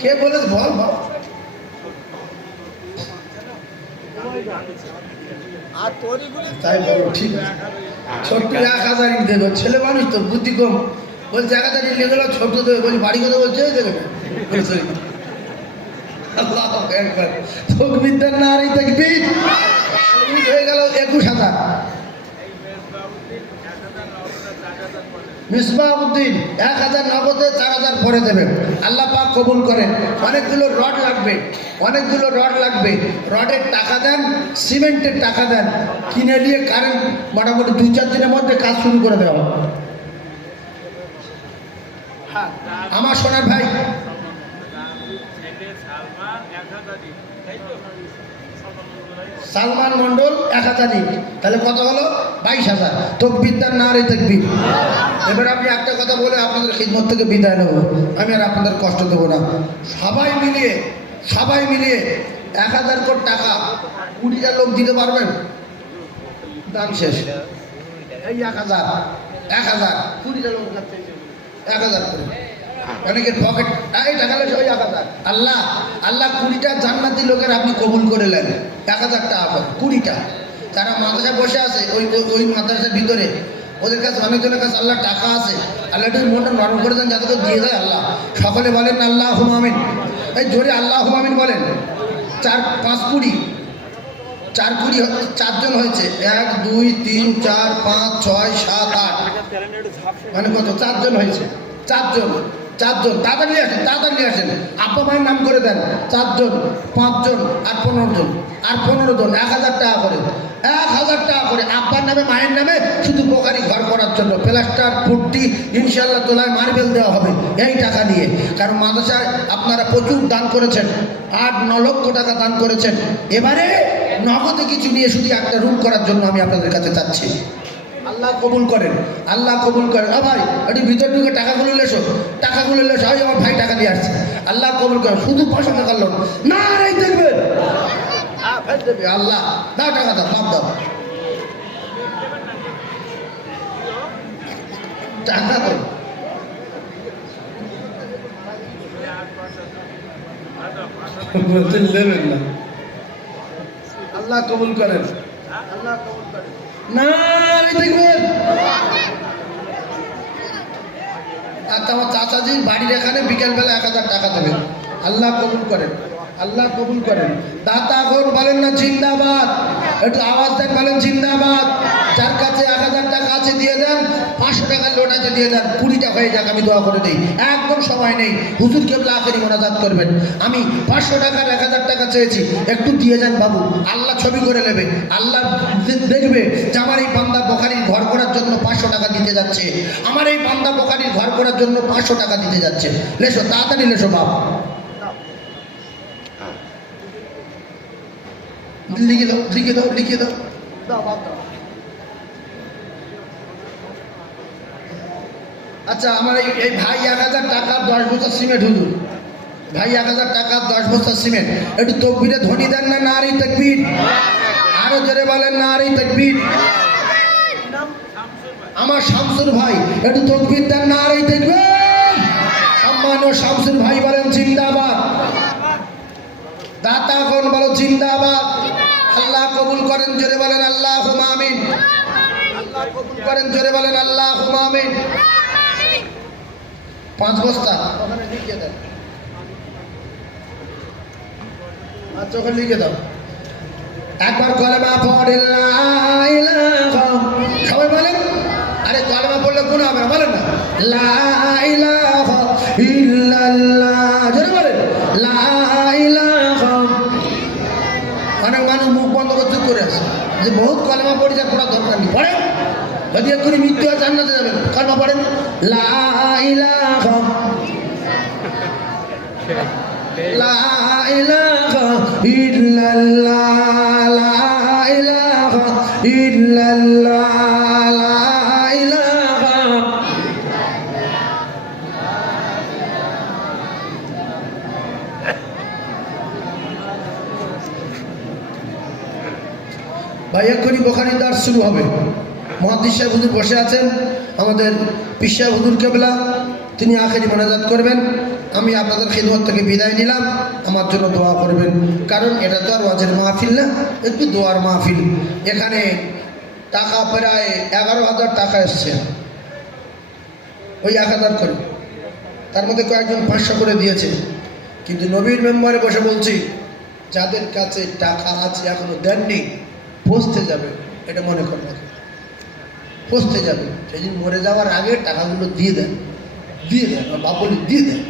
কে বলেছে বল বাপ তাই বলো ঠিক আছে ছোট্ট 1000 দেবো ছেলে মানুষ তো বুদ্ধি কম বলছে 1000 নিয়ে গেল ছোট্ট দেবে বলছি বাড়ি কথা বলছে দেবে না আল্লাহু আকবার তকবীর নারী তাকবীর হয়ে গেল 21000 মিসবাউদ্দিন 1000 নগদে 4000 পরে দেবেন আল্লাহ পাক কবুল করেন অনেকগুলো রড লাগবে রডের টাকা দেন সিমেন্টের টাকা দেন কিনে নিয়ে কারেন্ট মোটামুটি 2-4 দিনের মধ্যে কাজ শুরু করে দেওয়া আমার সোনার ভাই সালমান মন্ডল 1000 তাহলে কত হলো 22000 তকবীর তার নারে তাকবীর এবার আমি একটা কথা বলে আপনাদের খিদমত থেকে বিদায় নেব আমি আর আপনাদের কষ্ট দেবো না সবাই মিলিয়ে 1000 কোটি টাকা 20টা লোক দিতে পারবেন দাম শেষ এই 1000 20টা লোক 1000 করে অনেকের পকেট এই টাকা লেগে ওই 1000 আল্লাহ 20টা জান্নাতি লোকের আপনি কবুল করে নেন 1000 টাকা করে 20টা যারা মাদ্রাসায় বসে আছে ওই মাদ্রাসার ভিতরে ওদের কাছে অনেকজনের কাছে আল্লাহ টাকা আছে আল্লাহ একটু মনটা নরম করে দেন যাদেরকে দিয়ে দেয় আল্লাহ সকলে বলেন আল্লাহুম্মা আমিন এই জোরে আল্লাহুম্মা আমিন বলেন 4-5-20 4জন হয়েছে 1 2 3 4 5 6 7 8 মানে কত 4জন হয়েছে 4জন তাড়াতাড়ি আসেন আপা মায়ের নাম করে দেন 4জন 5জন আর 15 জন 1000 টাকা করে 1000 টাকা করে আব্বার নামে মায়ের নামে শুধু বোখারি ঘর করার জন্য প্লাস্টার পুট্টি ইনশাল্লাহ তোলায় মার্বেল দেওয়া হবে এই টাকা নিয়ে কারণ মাদ্রাসায় আপনারা প্রচুর দান করেছেন 8-9 লক্ষ টাকা দান করেছেন এবারে নগদে কিছু নিয়ে শুধু একটা রুম করার জন্য আমি আপনাদের কাছে চাচ্ছি আল্লাহ কবুল করেন ভাই একটু ভিতর ঢুকে টাকাগুলো লেসো ওই আমার ভাই টাকা দিয়ে আসছে আল্লাহ কবুল করেন শুধু 500 টাকা লোন না এই দেখবেন দেবে আল্লাহ দাও টাকা দাও সব দাও টাকা দাও বলতেন নেবেন না আল্লাহ কবুল করেন না দেখবেন আর তোমার চাচাজির বাড়ির এখানে বিকেলবেলা 1000 টাকা দেবেন আল্লাহ কবুল করেন দাতা গণ বলেন না জিন্দাবাদ একটু আওয়াজ দেন বলেন জিন্দাবাদ যার কাছে 1000 টাকা আছে দিয়ে দেন 500 টাকার লোট আছে দিয়ে দেন 20টা হয়ে যাক আমি দোয়া করে দিই একদম সময় নেই হুজুর কেবলা আখেরি মোনাজাত করবেন আমি 500 টাকার 1000 টাকা চেয়েছি একটু দিয়ে যান বাবু আল্লাহ ছবি করে নেবে আল্লাহ দেখবে যে আমার এই বান্দা বোখারির ঘর করার জন্য 500 টাকা দিতে যাচ্ছে আমার এই বান্দা বোখারির ঘর করার জন্য 500 টাকা দিতে যাচ্ছে লেসো তাড়াতাড়ি লেসো বাপ লিখে দাও আচ্ছা আমার এই ভাই 1000 টাকা 10 বস্তা সিমেন্ট হুজুর ভাই 1000 টাকা 10 বস্তা সিমেন্ট একটু তকবীরে ধ্বনি দেন না নারী তাকবীর আরো জোরে বলেন নারী তাকবীর আমার শামসুর ভাই একটু তকবীর দেন নারী তাকবীর সম্মানীয় শামসুর ভাই বলেন জিন্দাবাদ দাতাগণ বলো জিন্দাবাদ আল্লাহ কবুল করেন জোরে বলেন আল্লাহুম্মা আমিন আল্লাহ কবুল করেন জোরে বলেন আল্লাহুম্মা আমিন 5 বস্তা ওখানে লিখে দাও আচ্ছা ওখানে লিখে দাও একবার কলেমা পড়ে লা ইলাহা সবাই বলেন আরে কলেমা পড়লে গুনাহ হবে না বলেন না লা ইলাহা ইল্লাল্লাহ জোরে বলেন লা ইলাহা অনেক মানুষ মুখ বন্ধ করে আছে যে বহুত কলেমা পড়ে যা পড়ার দরকার নেই পড়েন যদি এক্ষুনি মৃত্যু হয় জান্নাতে যাবেন কলেমা পড়েন লা ইলাহা লা ইলাহা ইল্লাল্লাহ লা ইলাহা ইল্লাল্লাহ লা ইলাহা ভাই এক্ষুনি বোখারি দার্স শুরু হবে। মুহাদ্দিস সাহেব হুজুর বসে আছেন, আমাদের পীর সাহেব হুজুর কেবলা, তিনি আখেরি মোনাজাত করবেন। আমি আপনাদের খিদমত থেকে বিদায় নিলাম, আমার জন্য দোয়া করবেন, কারণ এটা তো আর ওয়াজের মাহফিল না, একটু দোয়ার মাহফিল। এখানে টাকা প্রায় 11,000 টাকা এসছে, ওই 1,000 করে, তার মধ্যে কয়েকজন 500 করে দিয়েছে। কিন্তু নবীর মেম্বারে বসে বলছি, যাদের কাছে টাকা আছে এখনো দেননি, পৌঁছতে যাবে, এটা মনে করে রাখেন, পৌঁছতে যাবে। সেদিন মরে যাওয়ার আগে টাকাগুলো দিয়ে দেন, দিয়ে দেন, বাপ বলি দিয়ে দেন।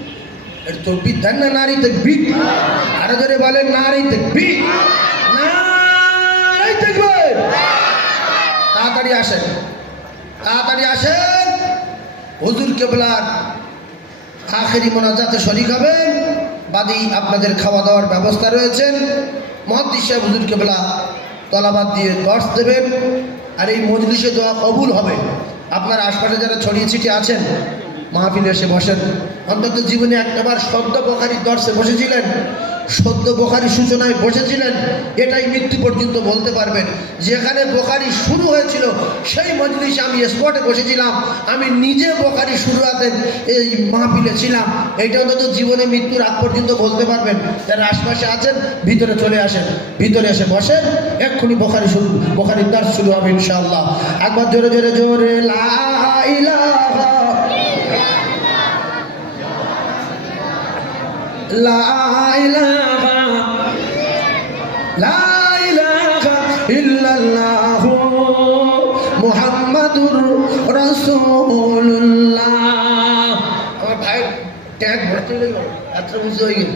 এটা তকবীর দেন না, নারী তাকবীর, আরো ধরে বলেন নারী তাকবীর, নারী তাকবীর। তাড়াতাড়ি আসেন, তাড়াতাড়ি আসেন, হুজুর কেবলার আখেরি মোনাজাতে শরীক হবেন। বাদী আপনাদের খাওয়া দাওয়ার ব্যবস্থা রয়েছেন। মুহাদ্দিস সাহেব হুজুর কেবলা তলাবাদ দিয়ে দর্শ দেবেন, আর এই মজলিসে দোয়া কবুল হবে। আপনার আশপাশে যারা ছড়িয়ে ছিটিয়ে আছেন, মাহফিলে এসে বসেন। অন্তত জীবনে একটাবার সদ্য বোখারির দর্শে বসেছিলেন, সদ্য বোখারি সূচনায় বসেছিলেন, এটাই মৃত্যু পর্যন্ত বলতে পারবেন। যেখানে বোখারি শুরু হয়েছিল সেই মজলিসে আমি স্পটে বসেছিলাম, আমি নিজে বোখারি শুরুয়াতের এই মাহফিলে ছিলাম, এইটা অন্তত জীবনে মৃত্যুর আগ পর্যন্ত বলতে পারবেন। যারা আশপাশে আছেন ভিতরে চলে আসেন, ভিতরে এসে বসেন, এক্ষুনি বোখারির দর্শ শুরু হবে ইনশাআল্লাহ। একবার জোরে জোরে জোরে লা ইলাহা লা ইলাহা লা ইলাহা ইল্লাল্লাহু মুহাম্মাদুর রাসূলুল্লাহ। আমার ভাই ট্যাগ ভর্তি হয়ে গেল, এত বুঝতে হয়ে গেল।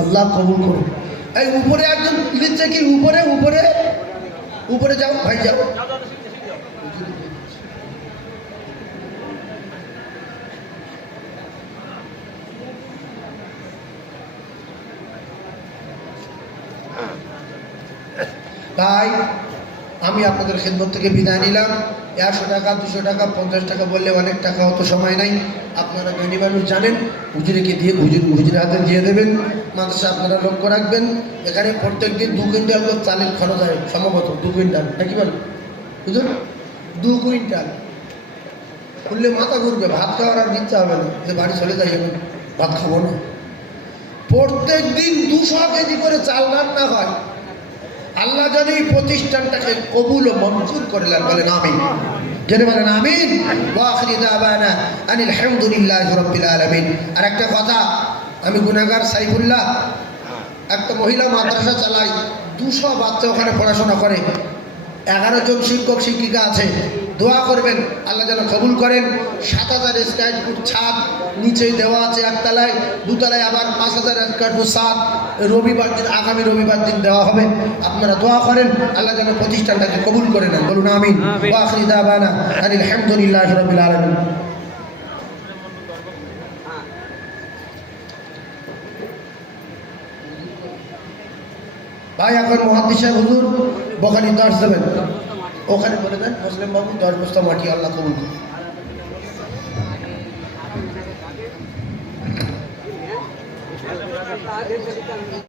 আল্লাহ কবুল করুন। এই উপরে একজন লিখছে কি, উপরে উপরে উপরে যাও ভাই, যাও। তাই আমি আপনাদের খিদমত থেকে বিদায় নিলাম। 100 টাকা 200 টাকা 50 টাকা বললে অনেক টাকা, অত সময় নাই। আপনারা জ্ঞানী মানুষ জানেন, হুজুরকে দিয়ে হুজুরের হাতে দিয়ে দেবেন। মাদ্রাসা আপনারা লক্ষ্য রাখবেন, এখানে প্রত্যেক দিন 2 কুইন্টাল করে চালের খরচ হয়, সম্ভবত 2 কুইন্টাল, নাকি বল হুজুর? 2 কুইন্টাল করলে মাথা ঘুরবে, ভাত খাওয়ার আর ইচ্ছা হবে না, যে বাড়ি চলে যাই এখন ভাত খাবো না। প্রত্যেক দিন 200 কেজি করে চাল রান্না হয়। আল্লাহ যেন এই প্রতিষ্ঠানটাকে কবুল ও মঞ্জুর করলেন, বলেন আমিন। জেনে বলেন আমিন। ওয়া আখিরু দাওয়ানা আনিল হামদুলিল্লাহি রাব্বিল আলামিন। আর একটা কথা, আমি গুনাহগার সাইফুল্লাহ, একটা মহিলা মাদ্রাসা চালাই, 200 বাচ্চা ওখানে পড়াশোনা করে, 11 জন শিক্ষক শিক্ষিকা আছে। দোয়া করবেন আল্লাহ যেন কবুল করেন। 7,000 স্কয়ার ফুট ছাদ, নিচেই দেওয়া আছে একতলায়, 2 তলায় আবার 5,000 স্কয়ার ফুট ছাদ। রবিবার দিন, আগামী রবিবার দিন দেওয়া হবে। আপনারা দোয়া করেন আল্লাহ যেন প্রতিষ্ঠানটাকে কবুল করে নেন, বলুন আমিন। ওয়া আখিরু দাওয়ানা আনিল হামদুলিল্লাহি রাব্বিল আলামিন। ভাই এখন মুহাদ্দিস সাহেব হুজুর বোখারি দর্শ দেবেন, ওখানে বলে দেন মুসলিম বাবু 10 বস্তা মাটি আল্লাহ কবুল করুন।